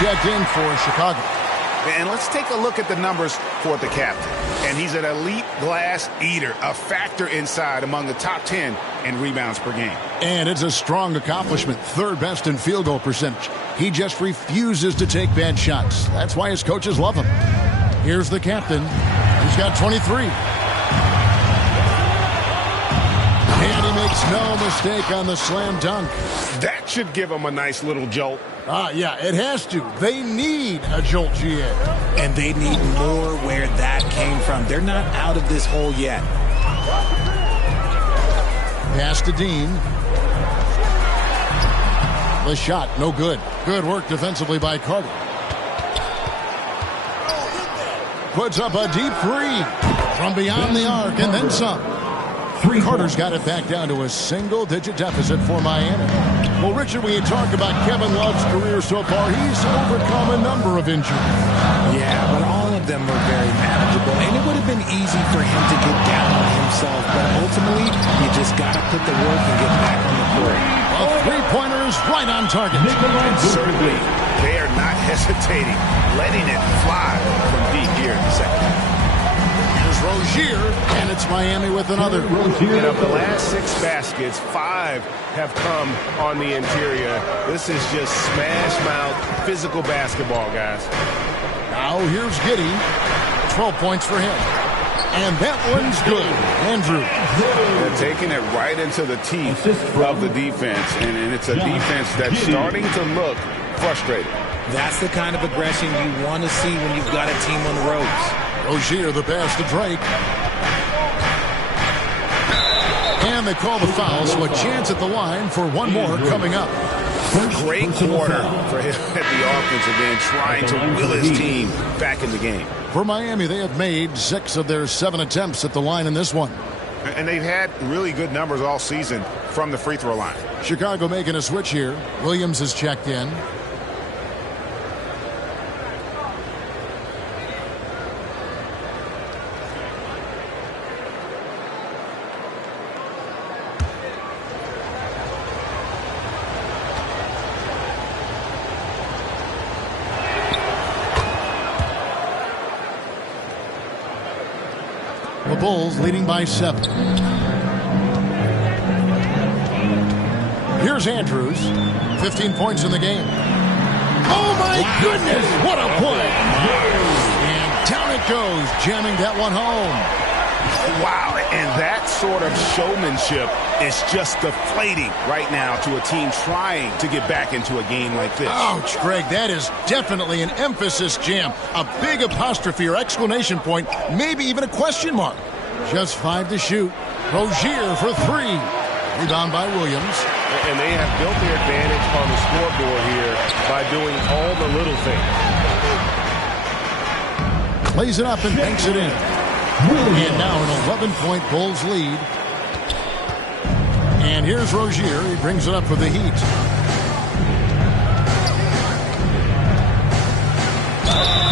Checked in for Chicago. And let's take a look at the numbers for the captain. And he's an elite glass eater, a factor inside among the top 10 in rebounds per game. And it's a strong accomplishment, third best in field goal percentage. He just refuses to take bad shots. That's why his coaches love him. Here's the captain. He's got 23. And he makes no mistake on the slam dunk. That should give him a nice little jolt. Yeah, it has to. They need a jolt, GA. And they need more where that came from. They're not out of this hole yet. Pass to Dean. The shot, no good. Good work defensively by Carter. Puts up a deep three from beyond the arc and then some. Carter's got it back down to a single-digit deficit for Miami. Well, Richard, when you talk about Kevin Love's career so far, he's overcome a number of injuries. Yeah, but all of them were very manageable, and it would have been easy for him to get down on himself, but ultimately, you just got to put the work and get back on the court. A three-pointer's right on target. And certainly, they are not hesitating, letting it fly from deep here in the second half. Rozier, and it's Miami with another. And of the last 6 baskets, 5 have come on the interior. This is just smash mouth physical basketball, guys. Now here's Giddey. 12 points for him. And that one's good. Andrew. They're taking it right into the teeth of the defense, and it's a defense that's starting to look frustrated. That's the kind of aggression you want to see when you've got a team on the ropes. Rozier, the pass to Drake. And they call the foul, so a chance at the line for one more coming up. Great quarter for him at the offensive end, trying to will his team back in the game. For Miami, they have made 6 of their 7 attempts at the line in this one. And they've had really good numbers all season from the free throw line. Chicago making a switch here. Williams is checked in. The Bulls leading by 7. Here's Andrews. 15 points in the game. Oh, my goodness. What a play. And down it goes, jamming that one home. Wow, and that sort of showmanship is just deflating right now to a team trying to get back into a game like this. Ouch, Greg, that is definitely an emphasis jam. A big apostrophe or exclamation point, maybe even a question mark. Just 5 to shoot. Rozier for 3. Rebound by Williams. And they have built their advantage on the scoreboard here by doing all the little things. Lays it up and banks it in. And now an 11-point Bulls lead. And here's Rozier. He brings it up for the Heat.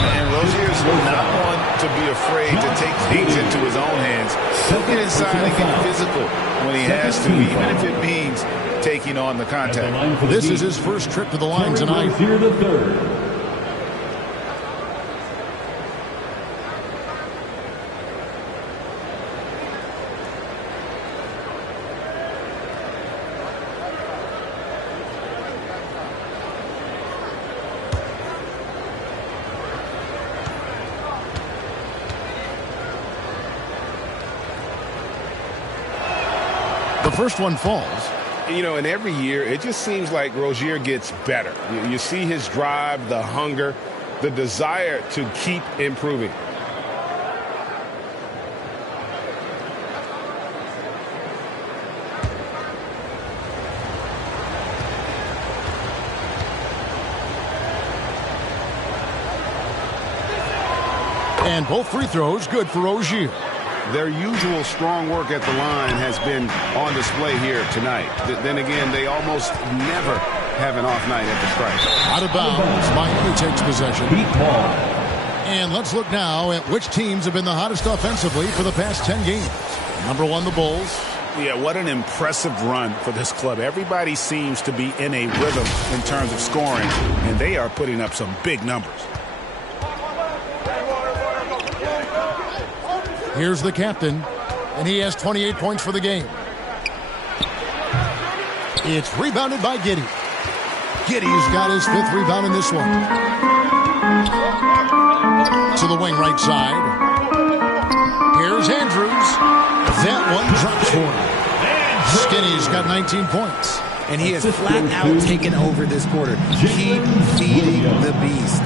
And Rozier's not one to be afraid to take things into his own hands. He'll get inside and get physical when he has to, even if it means taking on the contact. This is his first trip to the line tonight. Here the third. The first one falls. You know, and every year, it just seems like Rozier gets better. You see his drive, the hunger, the desire to keep improving. And both free throws good for Rozier. Their usual strong work at the line has been on display here tonight. Then again, they almost never have an off night at the stripe. Out of bounds, Miami takes possession. And let's look now at which teams have been the hottest offensively for the past 10 games. Number one, the Bulls. Yeah, what an impressive run for this club. Everybody seems to be in a rhythm in terms of scoring, and they are putting up some big numbers. Here's the captain, and he has 28 points for the game. It's rebounded by Giddey. Giddey's got his fifth rebound in this one. To the wing right side. Here's Andrews. That one drops for him. Skinny's got 19 points. And he has flat out taken over this quarter. Keep feeding the beast.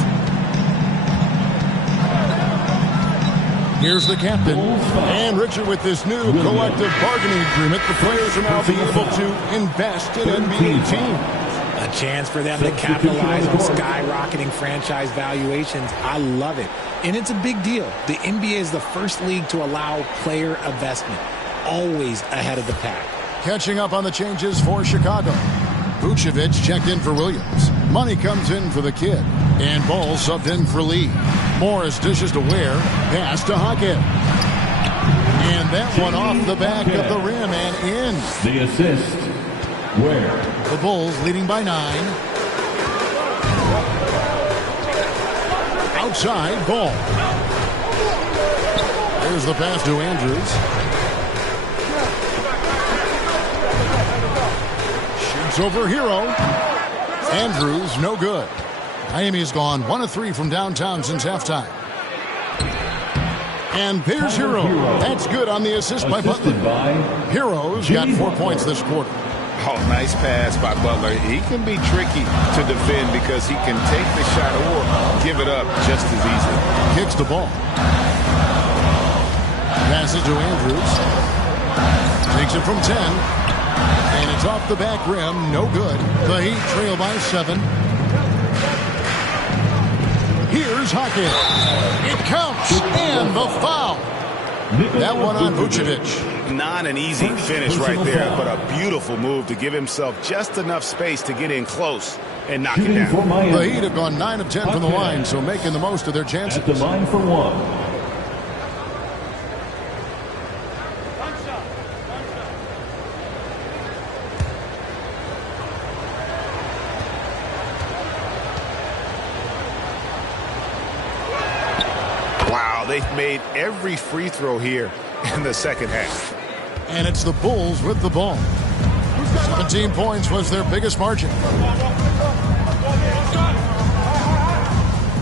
Here's the captain. And Richard, with this new collective bargaining agreement, the players are now being able to invest in NBA teams. A chance for them to capitalize on skyrocketing franchise valuations. I love it. And it's a big deal. The NBA is the first league to allow player investment. Always ahead of the pack. Catching up on the changes for Chicago. Vucevic checked in for Williams. Money comes in for the kid. And Ball subbed in for Lee. Morris dishes to Ware. Pass to Hackett. And that one off the back of the rim and in. The assist, Ware. The Bulls leading by 9. Outside, Ball. There's the pass to Andrews. Shoots over Hero. Andrews, no good. Miami's gone 1 of 3 from downtown since halftime. And there's Hero. That's good on the assist by Butler. Hero's got 4 points this quarter. Oh, nice pass by Butler. He can be tricky to defend because he can take the shot or give it up just as easily. Kicks the ball. Passes to Andrews. Takes it from 10. And it's off the back rim. No good. The Heat trail by 7. Here's Hackett. It counts. And the foul. That one on Vucevic. Not an easy finish right there, but a beautiful move to give himself just enough space to get in close and knock it down. The Heat have gone 9 of 10 from the line, so making the most of their chances. At the line for one. They've made every free throw here in the second half. And it's the Bulls with the ball. 17 points was their biggest margin.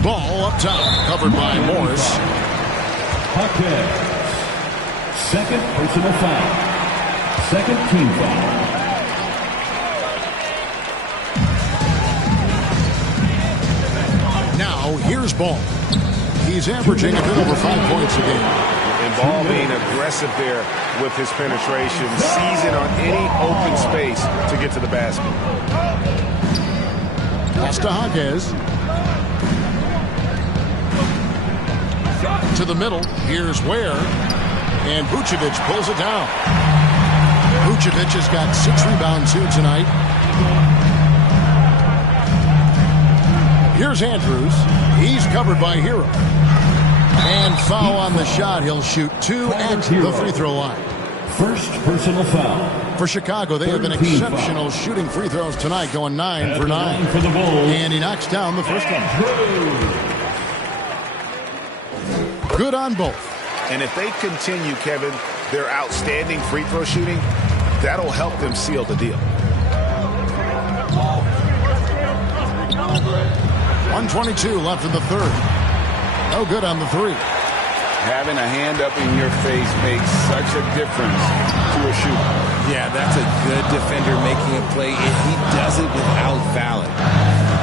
Ball up top, covered by Morris. Second personal foul. Second team foul. Now here's Ball. He's averaging a bit over 5 points a game. And Ball being aggressive there with his penetration, seizing on any open space to get to the basket. Pass to Hawkes. To the middle. Here's Ware. And Vucevic pulls it down. Vucevic has got 6 rebounds here tonight. Here's Andrews. He's covered by Hero. And foul on the shot. He'll shoot 2 at the free throw line. First personal foul. For Chicago, they have been exceptional shooting free throws tonight, going 9 for 9. For the Bulls. And he knocks down the first one. Good on both. And if they continue, Kevin, their outstanding free throw shooting, that'll help them seal the deal. 1:22 left in the third. No good on the three. Having a hand up in your face makes such a difference to a shooter. Yeah, that's a good defender making a play, and he does it without fouling.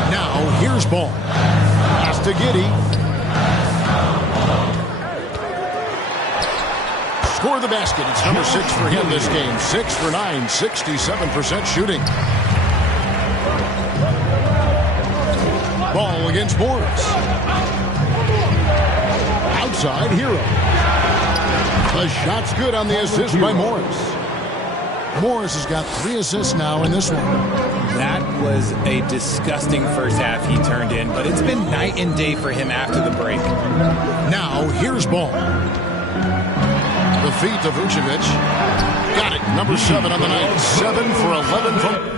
Now, here's Ball. Pass to Giddey. Score the basket. It's number 6 for him this game. 6 for 9, 67% shooting. Ball against Morris. Outside, Hero. The shot's good on the assist by Morris. Morris has got 3 assists now in this one. That was a disgusting first half he turned in, but it's been night and day for him after the break. Now, here's Ball. The feet of Vucevic. Got it. Number 7 on the night. 7 for 11 from...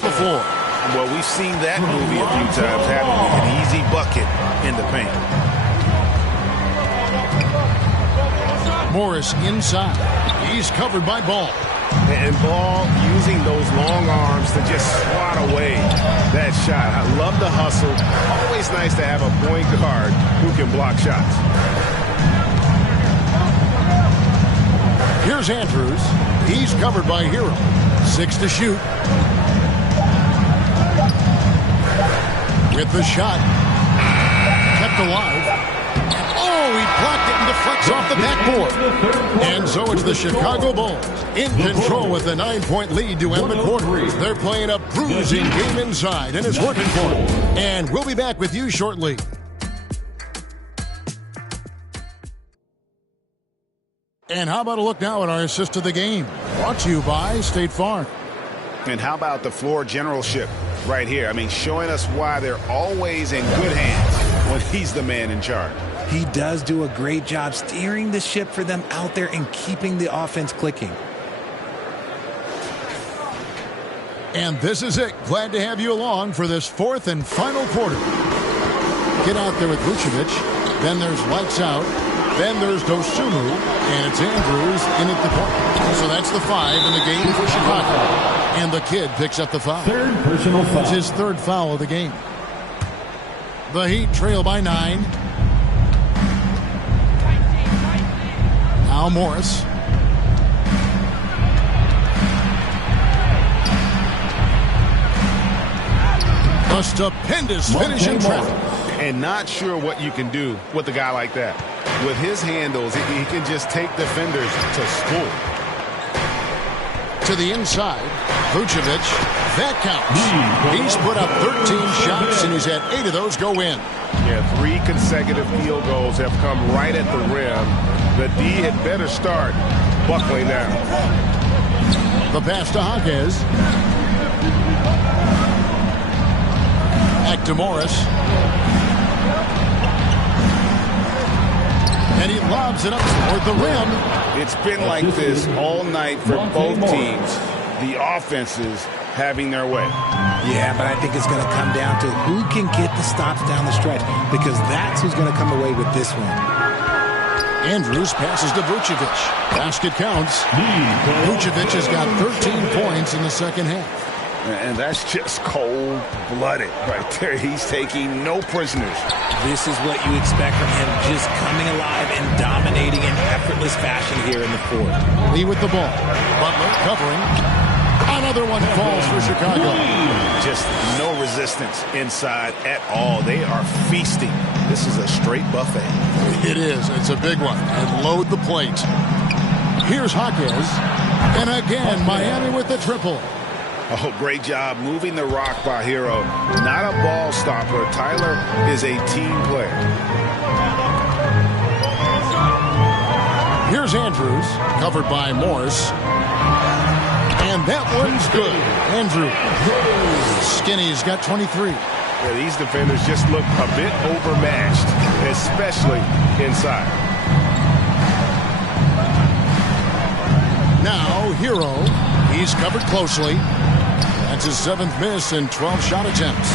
the floor. Well, we've seen that movie a few times, haven't we? An easy bucket in the paint. Morris inside. He's covered by Ball. And Ball using those long arms to just swat away that shot. I love the hustle. Always nice to have a point guard who can block shots. Here's Andrews. He's covered by Hero. 6 to shoot. With the shot. Kept alive. Oh, he blocked it and deflects off the backboard. And so it's the Chicago Bulls in control with a 9-point lead to end the quarter. They're playing a bruising game inside, and it's working for them. And we'll be back with you shortly. And how about a look now at our assist of the game? Brought to you by State Farm. And how about the floor generalship right here? I mean, showing us why they're always in good hands when he's the man in charge. He does do a great job steering the ship for them out there and keeping the offense clicking. And this is it. Glad to have you along for this 4th and final quarter. Get out there with Vucevic. Then there's lights out. Then there's Dosunmu. And it's Andrews in at the point. So that's the 5 in the game for Chicago. And the kid picks up the foul. Third personal foul. It's his 3rd foul of the game. The Heat trail by 9. Now Morris. A stupendous finish in traffic. And not sure what you can do with a guy like that. With his handles, he can just take defenders to school. To the inside, Vucevic. That counts. He's put up 13 shots, and he's had 8 of those go in. Yeah, 3 consecutive field goals have come right at the rim. The D had better start buckling down. The pass to Hawkes. Back to Morris. And he lobs it up toward the rim. It's been like this all night for both teams. the offenses having their way. Yeah, but I think it's going to come down to who can get the stops down the stretch, because that's who's going to come away with this one. Andrews passes to Vucevic. Basket counts. Vucevic has got 13 points in the second half. And that's just cold-blooded right there. He's taking no prisoners. This is what you expect from him, just coming alive and dominating in effortless fashion here in the fourth. Lee with the ball. Butler covering. Another one falls for Chicago. Just no resistance inside at all. They are feasting. This is a straight buffet. It is. It's a big one. And load the plate. Here's Jaquez. And again, Miami with the triple. Oh, great job moving the rock by Hero. Not a ball stopper. Tyler is a team player. Here's Andrews, covered by Morris. And that one's good. Andrews. Skinny's got 23. Yeah, these defenders just look a bit overmatched, especially inside. Now, Hero. He's covered closely. That's his 7th miss in 12 shot attempts.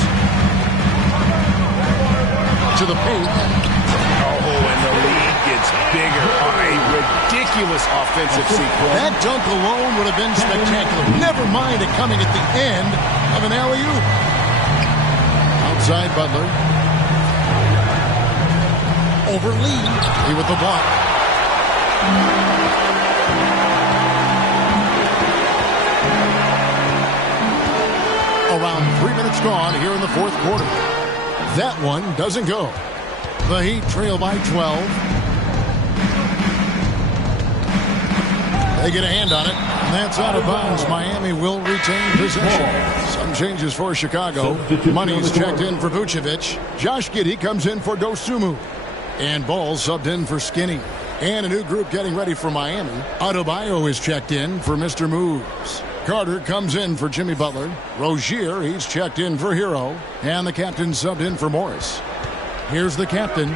To the paint. Oh, and the lead gets bigger on a ridiculous offensive sequence. That dunk alone would have been spectacular. Never mind it coming at the end of an alley-oop. Outside Butler. Over Lee. Lee with the block. Around 3 minutes gone here in the fourth quarter. That one doesn't go. The Heat trail by 12. They get a hand on it. That's out of bounds. Miami will retain possession. Some changes for Chicago. Money's checked in for Vucevic. Josh Giddey comes in for Dosunmu. And Ball subbed in for Skinny. And a new group getting ready for Miami. Adebayo is checked in for Mr. Moves. Carter comes in for Jimmy Butler. Rozier, he's checked in for Hero. And the captain subbed in for Morris. Here's the captain.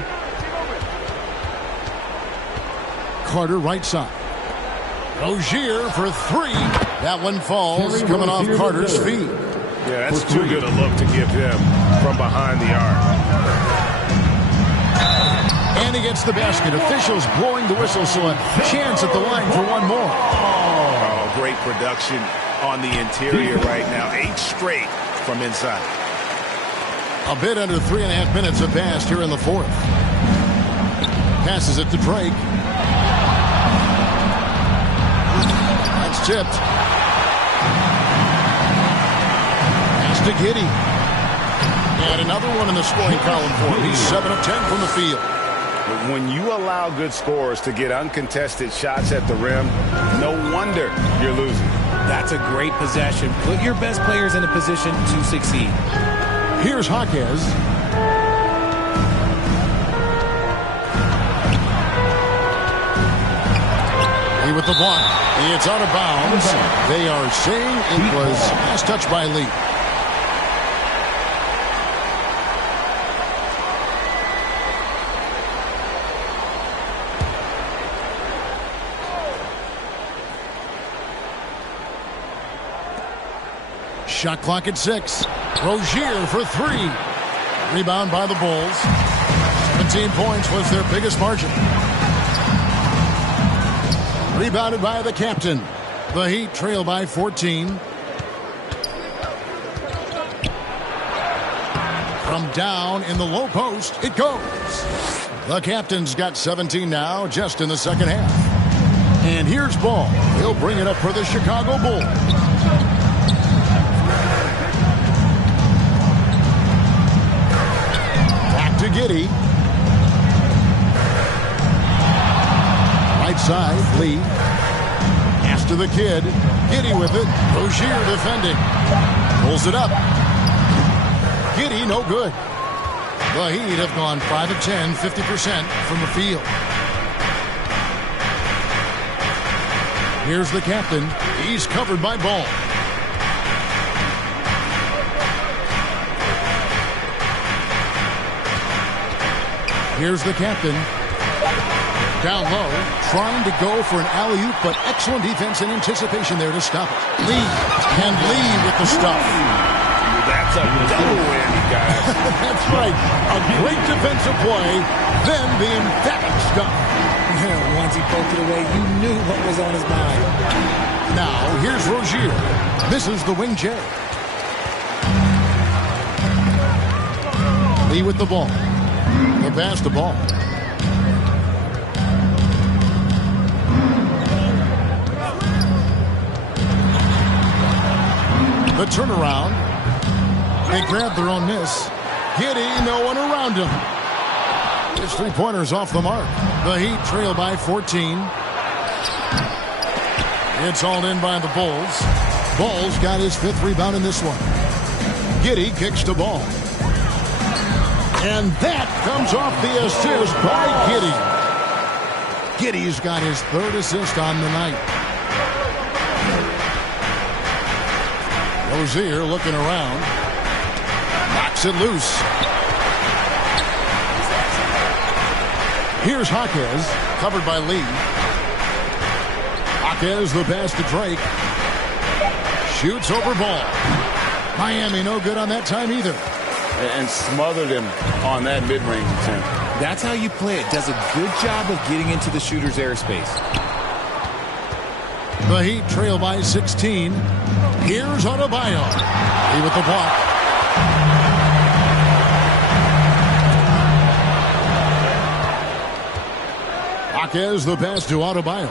Carter right side. Rozier for 3. That one falls, coming off Carter's feet. Yeah, that's too good a look to give him from behind the arc. And he gets the basket. Officials blowing the whistle, so a chance at the line for one more. Oh, great production on the interior right now. 8 straight from inside. A bit under 3.5 minutes have passed here in the fourth. Passes it to Drake. That's tipped. Pass to Giddey. And another one in the scoring column for him. He's 7 of 10 from the field. When you allow good scorers to get uncontested shots at the rim, no wonder you're losing. That's a great possession. Put your best players in a position to succeed. Here's Jaquez. Lee with the block. It's out of bounds. They are saying it was last touch by Lee. Shot clock at 6. Rozier for 3. Rebound by the Bulls. 17 points was their biggest margin. Rebounded by the captain. The Heat trail by 14. From down in the low post, it goes. The captain's got 17 now, just in the second half. And here's Ball. He'll bring it up for the Chicago Bulls. To Giddey. Right side, Lee. Pass to the kid. Giddey with it. Rozier defending. Pulls it up. Giddey, no good. The Heat have gone 5 of 10, 50% from the field. Here's the captain. He's covered by Ball. Here's the captain. Down low, trying to go for an alley-oop, but excellent defense and anticipation there to stop it. Lee, and Lee with the stuff. That's a double whammy, guys. That's right. A great defensive play, then the emphatic stuff. Once he poked it away, you knew what was on his mind. Now, here's Rozier. Misses the wing J. Lee with the ball. The pass to Ball. The turnaround. They grab their own miss. Giddey, no one around him. His three-pointers off the mark. The Heat trail by 14. It's hauled in by the Bulls. Bulls got his 5th rebound in this one. Giddey kicks to Ball. And that comes off the assist by Giddey. Giddey's got his 3rd assist on the night. Rozier looking around. Knocks it loose. Here's Jaquez, covered by Lee. Jaquez, the pass to Drake. Shoots over Ball. Miami no good on that time either. And smothered him on that mid-range attempt. That's how you play it. Does a good job of getting into the shooter's airspace. The Heat trail by 16. Here's Adebayo. He with the block. Jaquez the pass to Adebayo.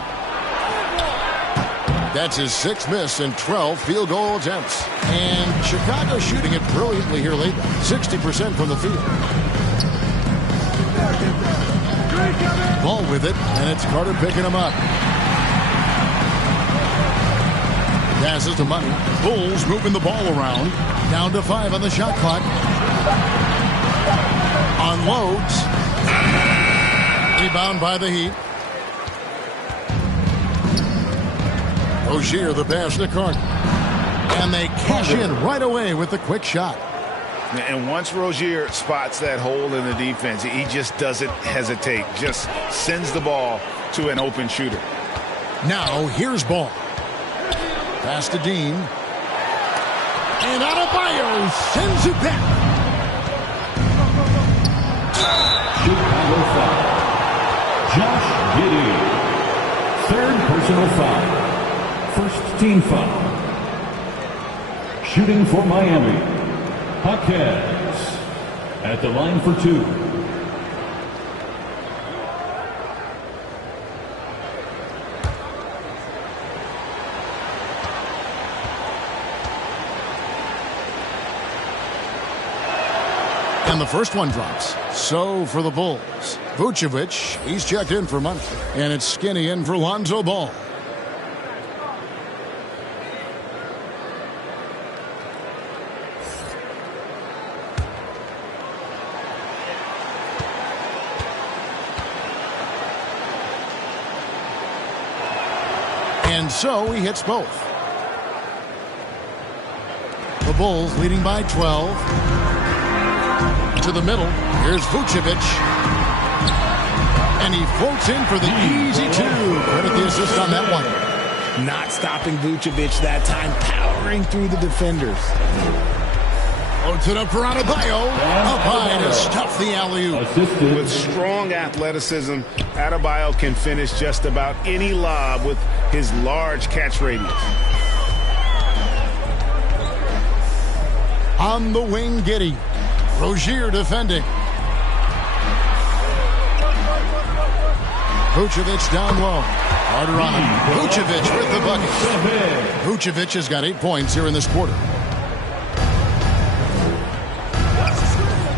That's his 6th miss and 12 field goal attempts. And Chicago shooting it brilliantly here late. 60% from the field. Ball with it, and it's Carter picking him up. Passes to Money. Bulls moving the ball around. Down to 5 on the shot clock. Unloads. Rebound by the Heat. Rozier the pass to Carter. And they cash in right away with the quick shot. And once Rozier spots that hole in the defense, he just doesn't hesitate. Just sends the ball to an open shooter. Now here's Ball. Pass to Dean. And Adebayo sends it back. Chicago foul. Josh Giddey. 3rd personal foul. 1st team foul. Shooting for Miami. Jaquez at the line for 2. And the first one drops. So for the Bulls, Vucevic, he's checked in for money. And it's Skinny in for Lonzo Ball. And so he hits both. The Bulls leading by 12. To the middle. Here's Vucevic. And he floats in for the easy 2. Credit the assist on that one. Not stopping Vucevic that time. Powering through the defenders. Floats it up for Adebayo. Up high to stuff the alley-oop. With strong athleticism, Adebayo can finish just about any lob with his large catch radius. On the wing, Giddey. Rozier defending. Vucevic down low. Harder on him. Vucevic with the bucket. Vucevic has got 8 points here in this quarter.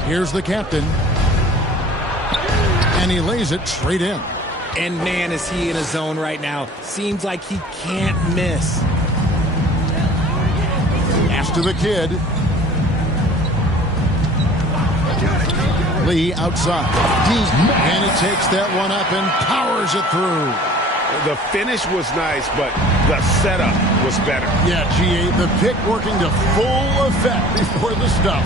Here's the captain. And he lays it straight in. And man, is he in a zone right now. Seems like he can't miss. Pass to the kid. Lee outside. Deep. And he takes that one up and powers it through. The finish was nice, but The setup was better. Yeah, G.A., the pick working to full effect before the stuff.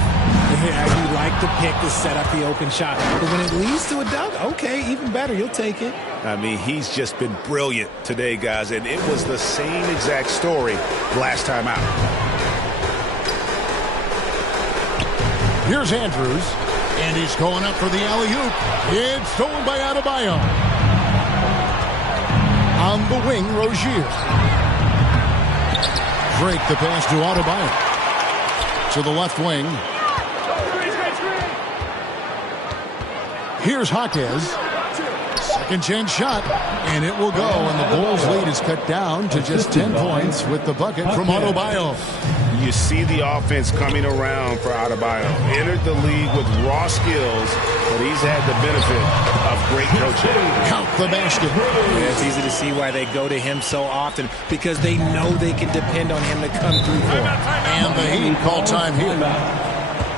Yeah, you like the pick to set up the open shot. But when it leads to a dunk, okay, even better. You'll take it. I mean, he's just been brilliant today, guys, and it was the same exact story last time out. Here's Andrews, and he's going up for the alley-oop. It's stolen by Adebayo. On the wing, Rozier. Drake the pass to Adebayo. To the left wing. Here's Jaquez. Second chance shot, and it will go. And the Bulls' lead is cut down to just 10 points with the bucket from Adebayo. You see the offense coming around for Adebayo. Entered the league with raw skills, but he's had the benefit of great coaching. Count the basket. Yeah, it's easy to see why they go to him so often, because they know they can depend on him to come through for them. And the Heat call time here.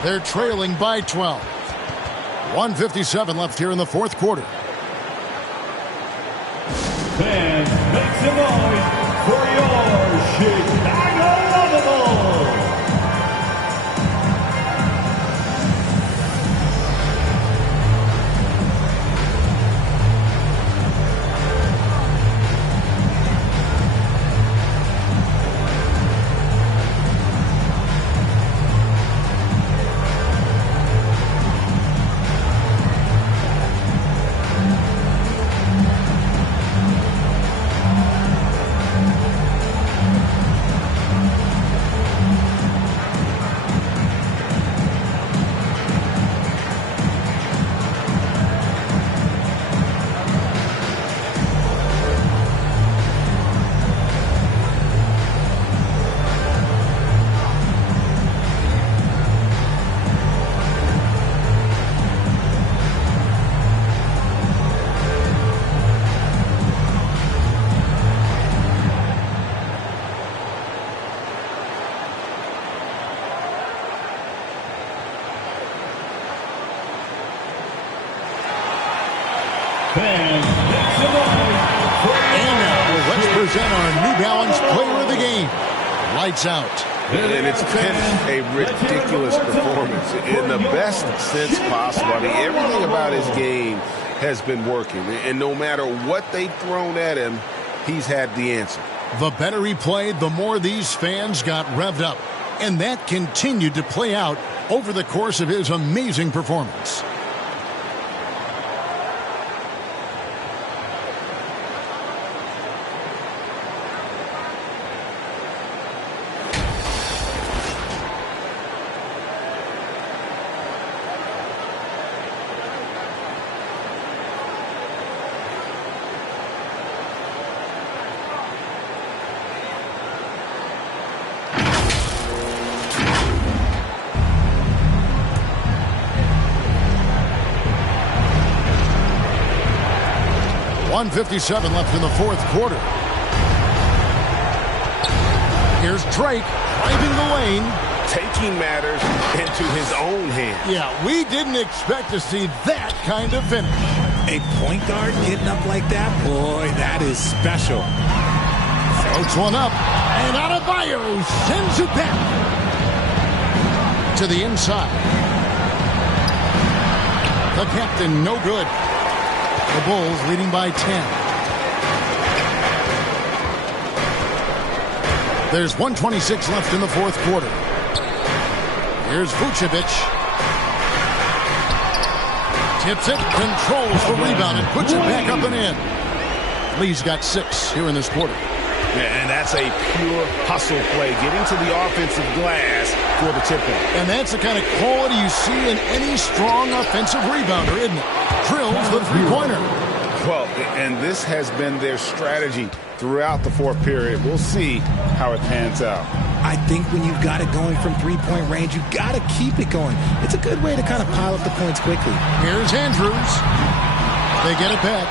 They're trailing by 12. 1:57 left here in the fourth quarter. Fans, make some noise for your Chicago Bulls. And now, let's present our New Balance Player of the Game. Lights out. And it's been a ridiculous performance in the best sense possible. I mean, everything about his game has been working. And no matter what they've thrown at him, he's had the answer. The better he played, the more these fans got revved up. And that continued to play out over the course of his amazing performance. .157 left in the fourth quarter. Here's Drake driving the lane. Taking matters into his own hands. Yeah, we didn't expect to see that kind of finish. A point guard getting up like that? Boy, that is special. Floats one up, and Adebayo sends it back to the inside. The captain, no good. The Bulls leading by 10. There's 1:26 left in the fourth quarter. Here's Vucevic. Tips it, controls the rebound, and puts it back up and in. Lee's got 6 here in this quarter. Yeah, and that's a pure hustle play, getting to the offensive glass for the tip-in. And that's the kind of quality you see in any strong offensive rebounder, isn't it? Drills the three-pointer. Well, and this has been their strategy throughout the fourth period. We'll see how it pans out. I think when you've got it going from three-point range, you've got to keep it going. It's a good way to kind of pile up the points quickly. Here's Andrews. They get it back.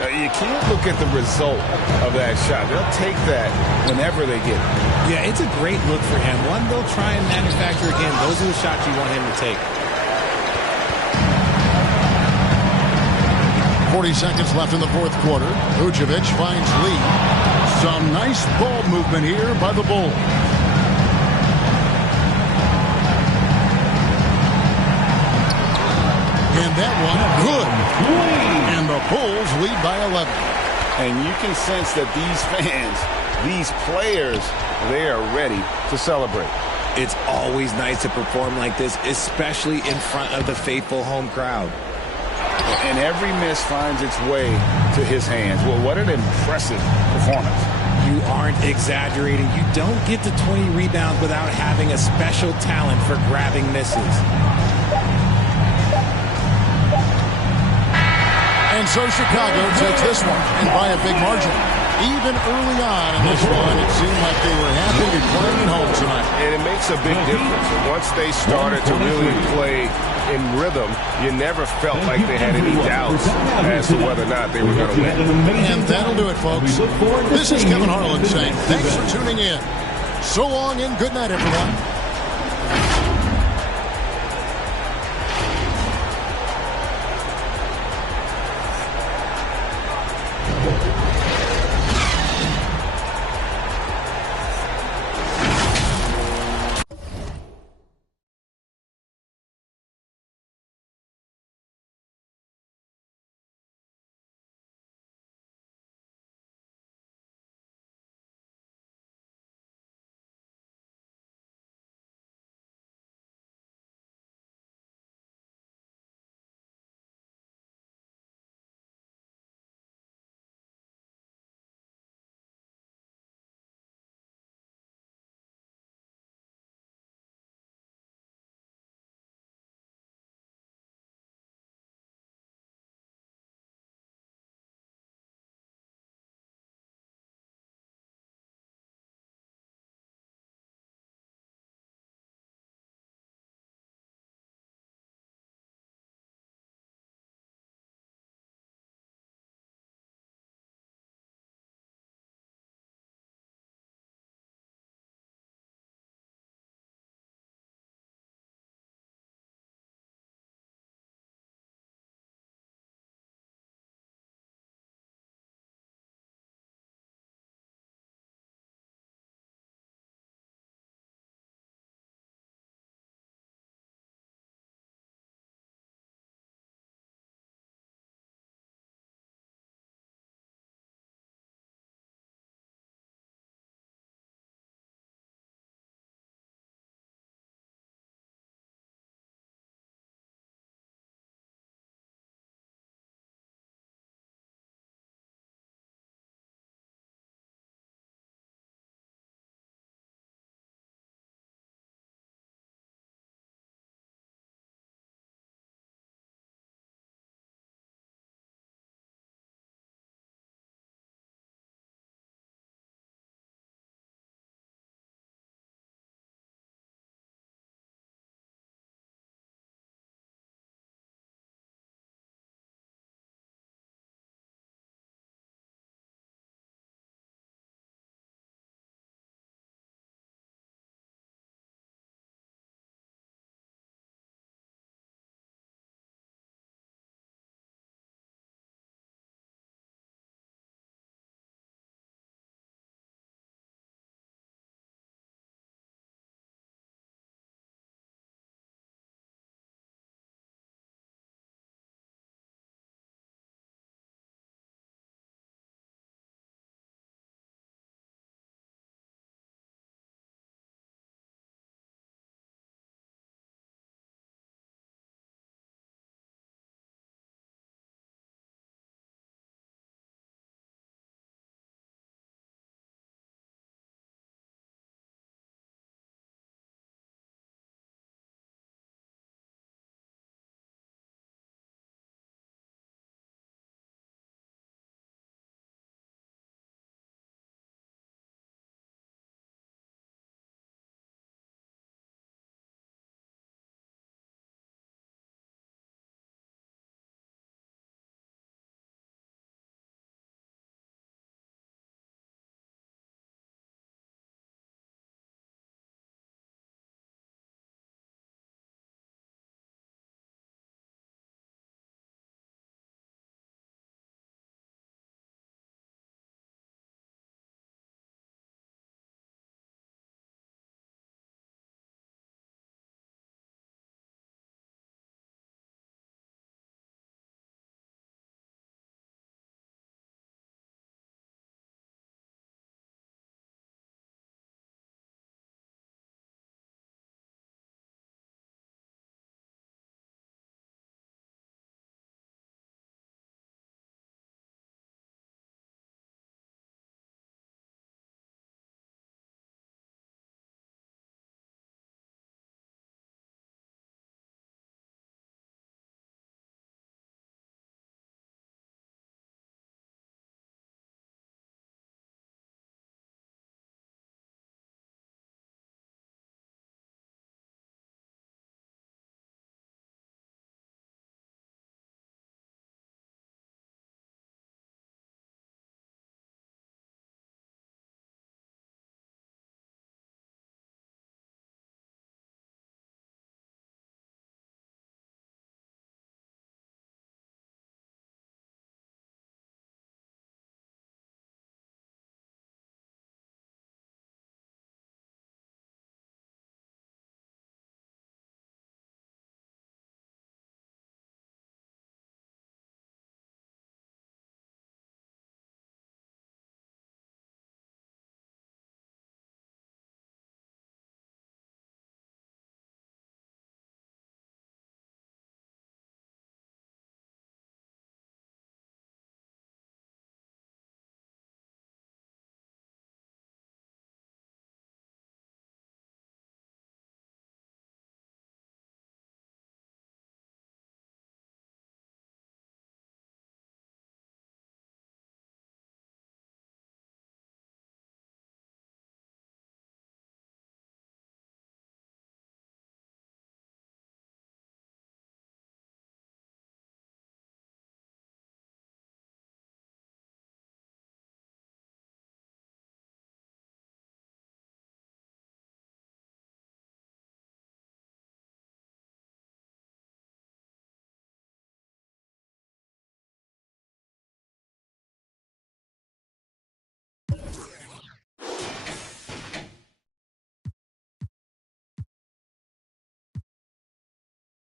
You can't look at the result of that shot. They'll take that whenever they get it. Yeah, it's a great look for him. One they'll try and manufacture again. Those are the shots you want him to take. 40 seconds left in the fourth quarter. Vucevic finds Lee. Some nice ball movement here by the Bulls. And that one, good. And the Bulls lead by 11. And you can sense that these fans, these players, they are ready to celebrate. It's always nice to perform like this, especially in front of the faithful home crowd. And every miss finds its way to his hands. Well, what an impressive performance. You aren't exaggerating. You don't get to 20 rebounds without having a special talent for grabbing misses. And so Chicago takes this one, and by a big margin. Even early on in this one, it seemed like they were happy to be playing at home tonight. And it makes a big difference. Once they started to really play in rhythm, you never felt like they had any doubts as to whether or not they were going to win. And that'll do it, folks. This is Kevin Harlan saying thanks for tuning in. So long and good night, everyone.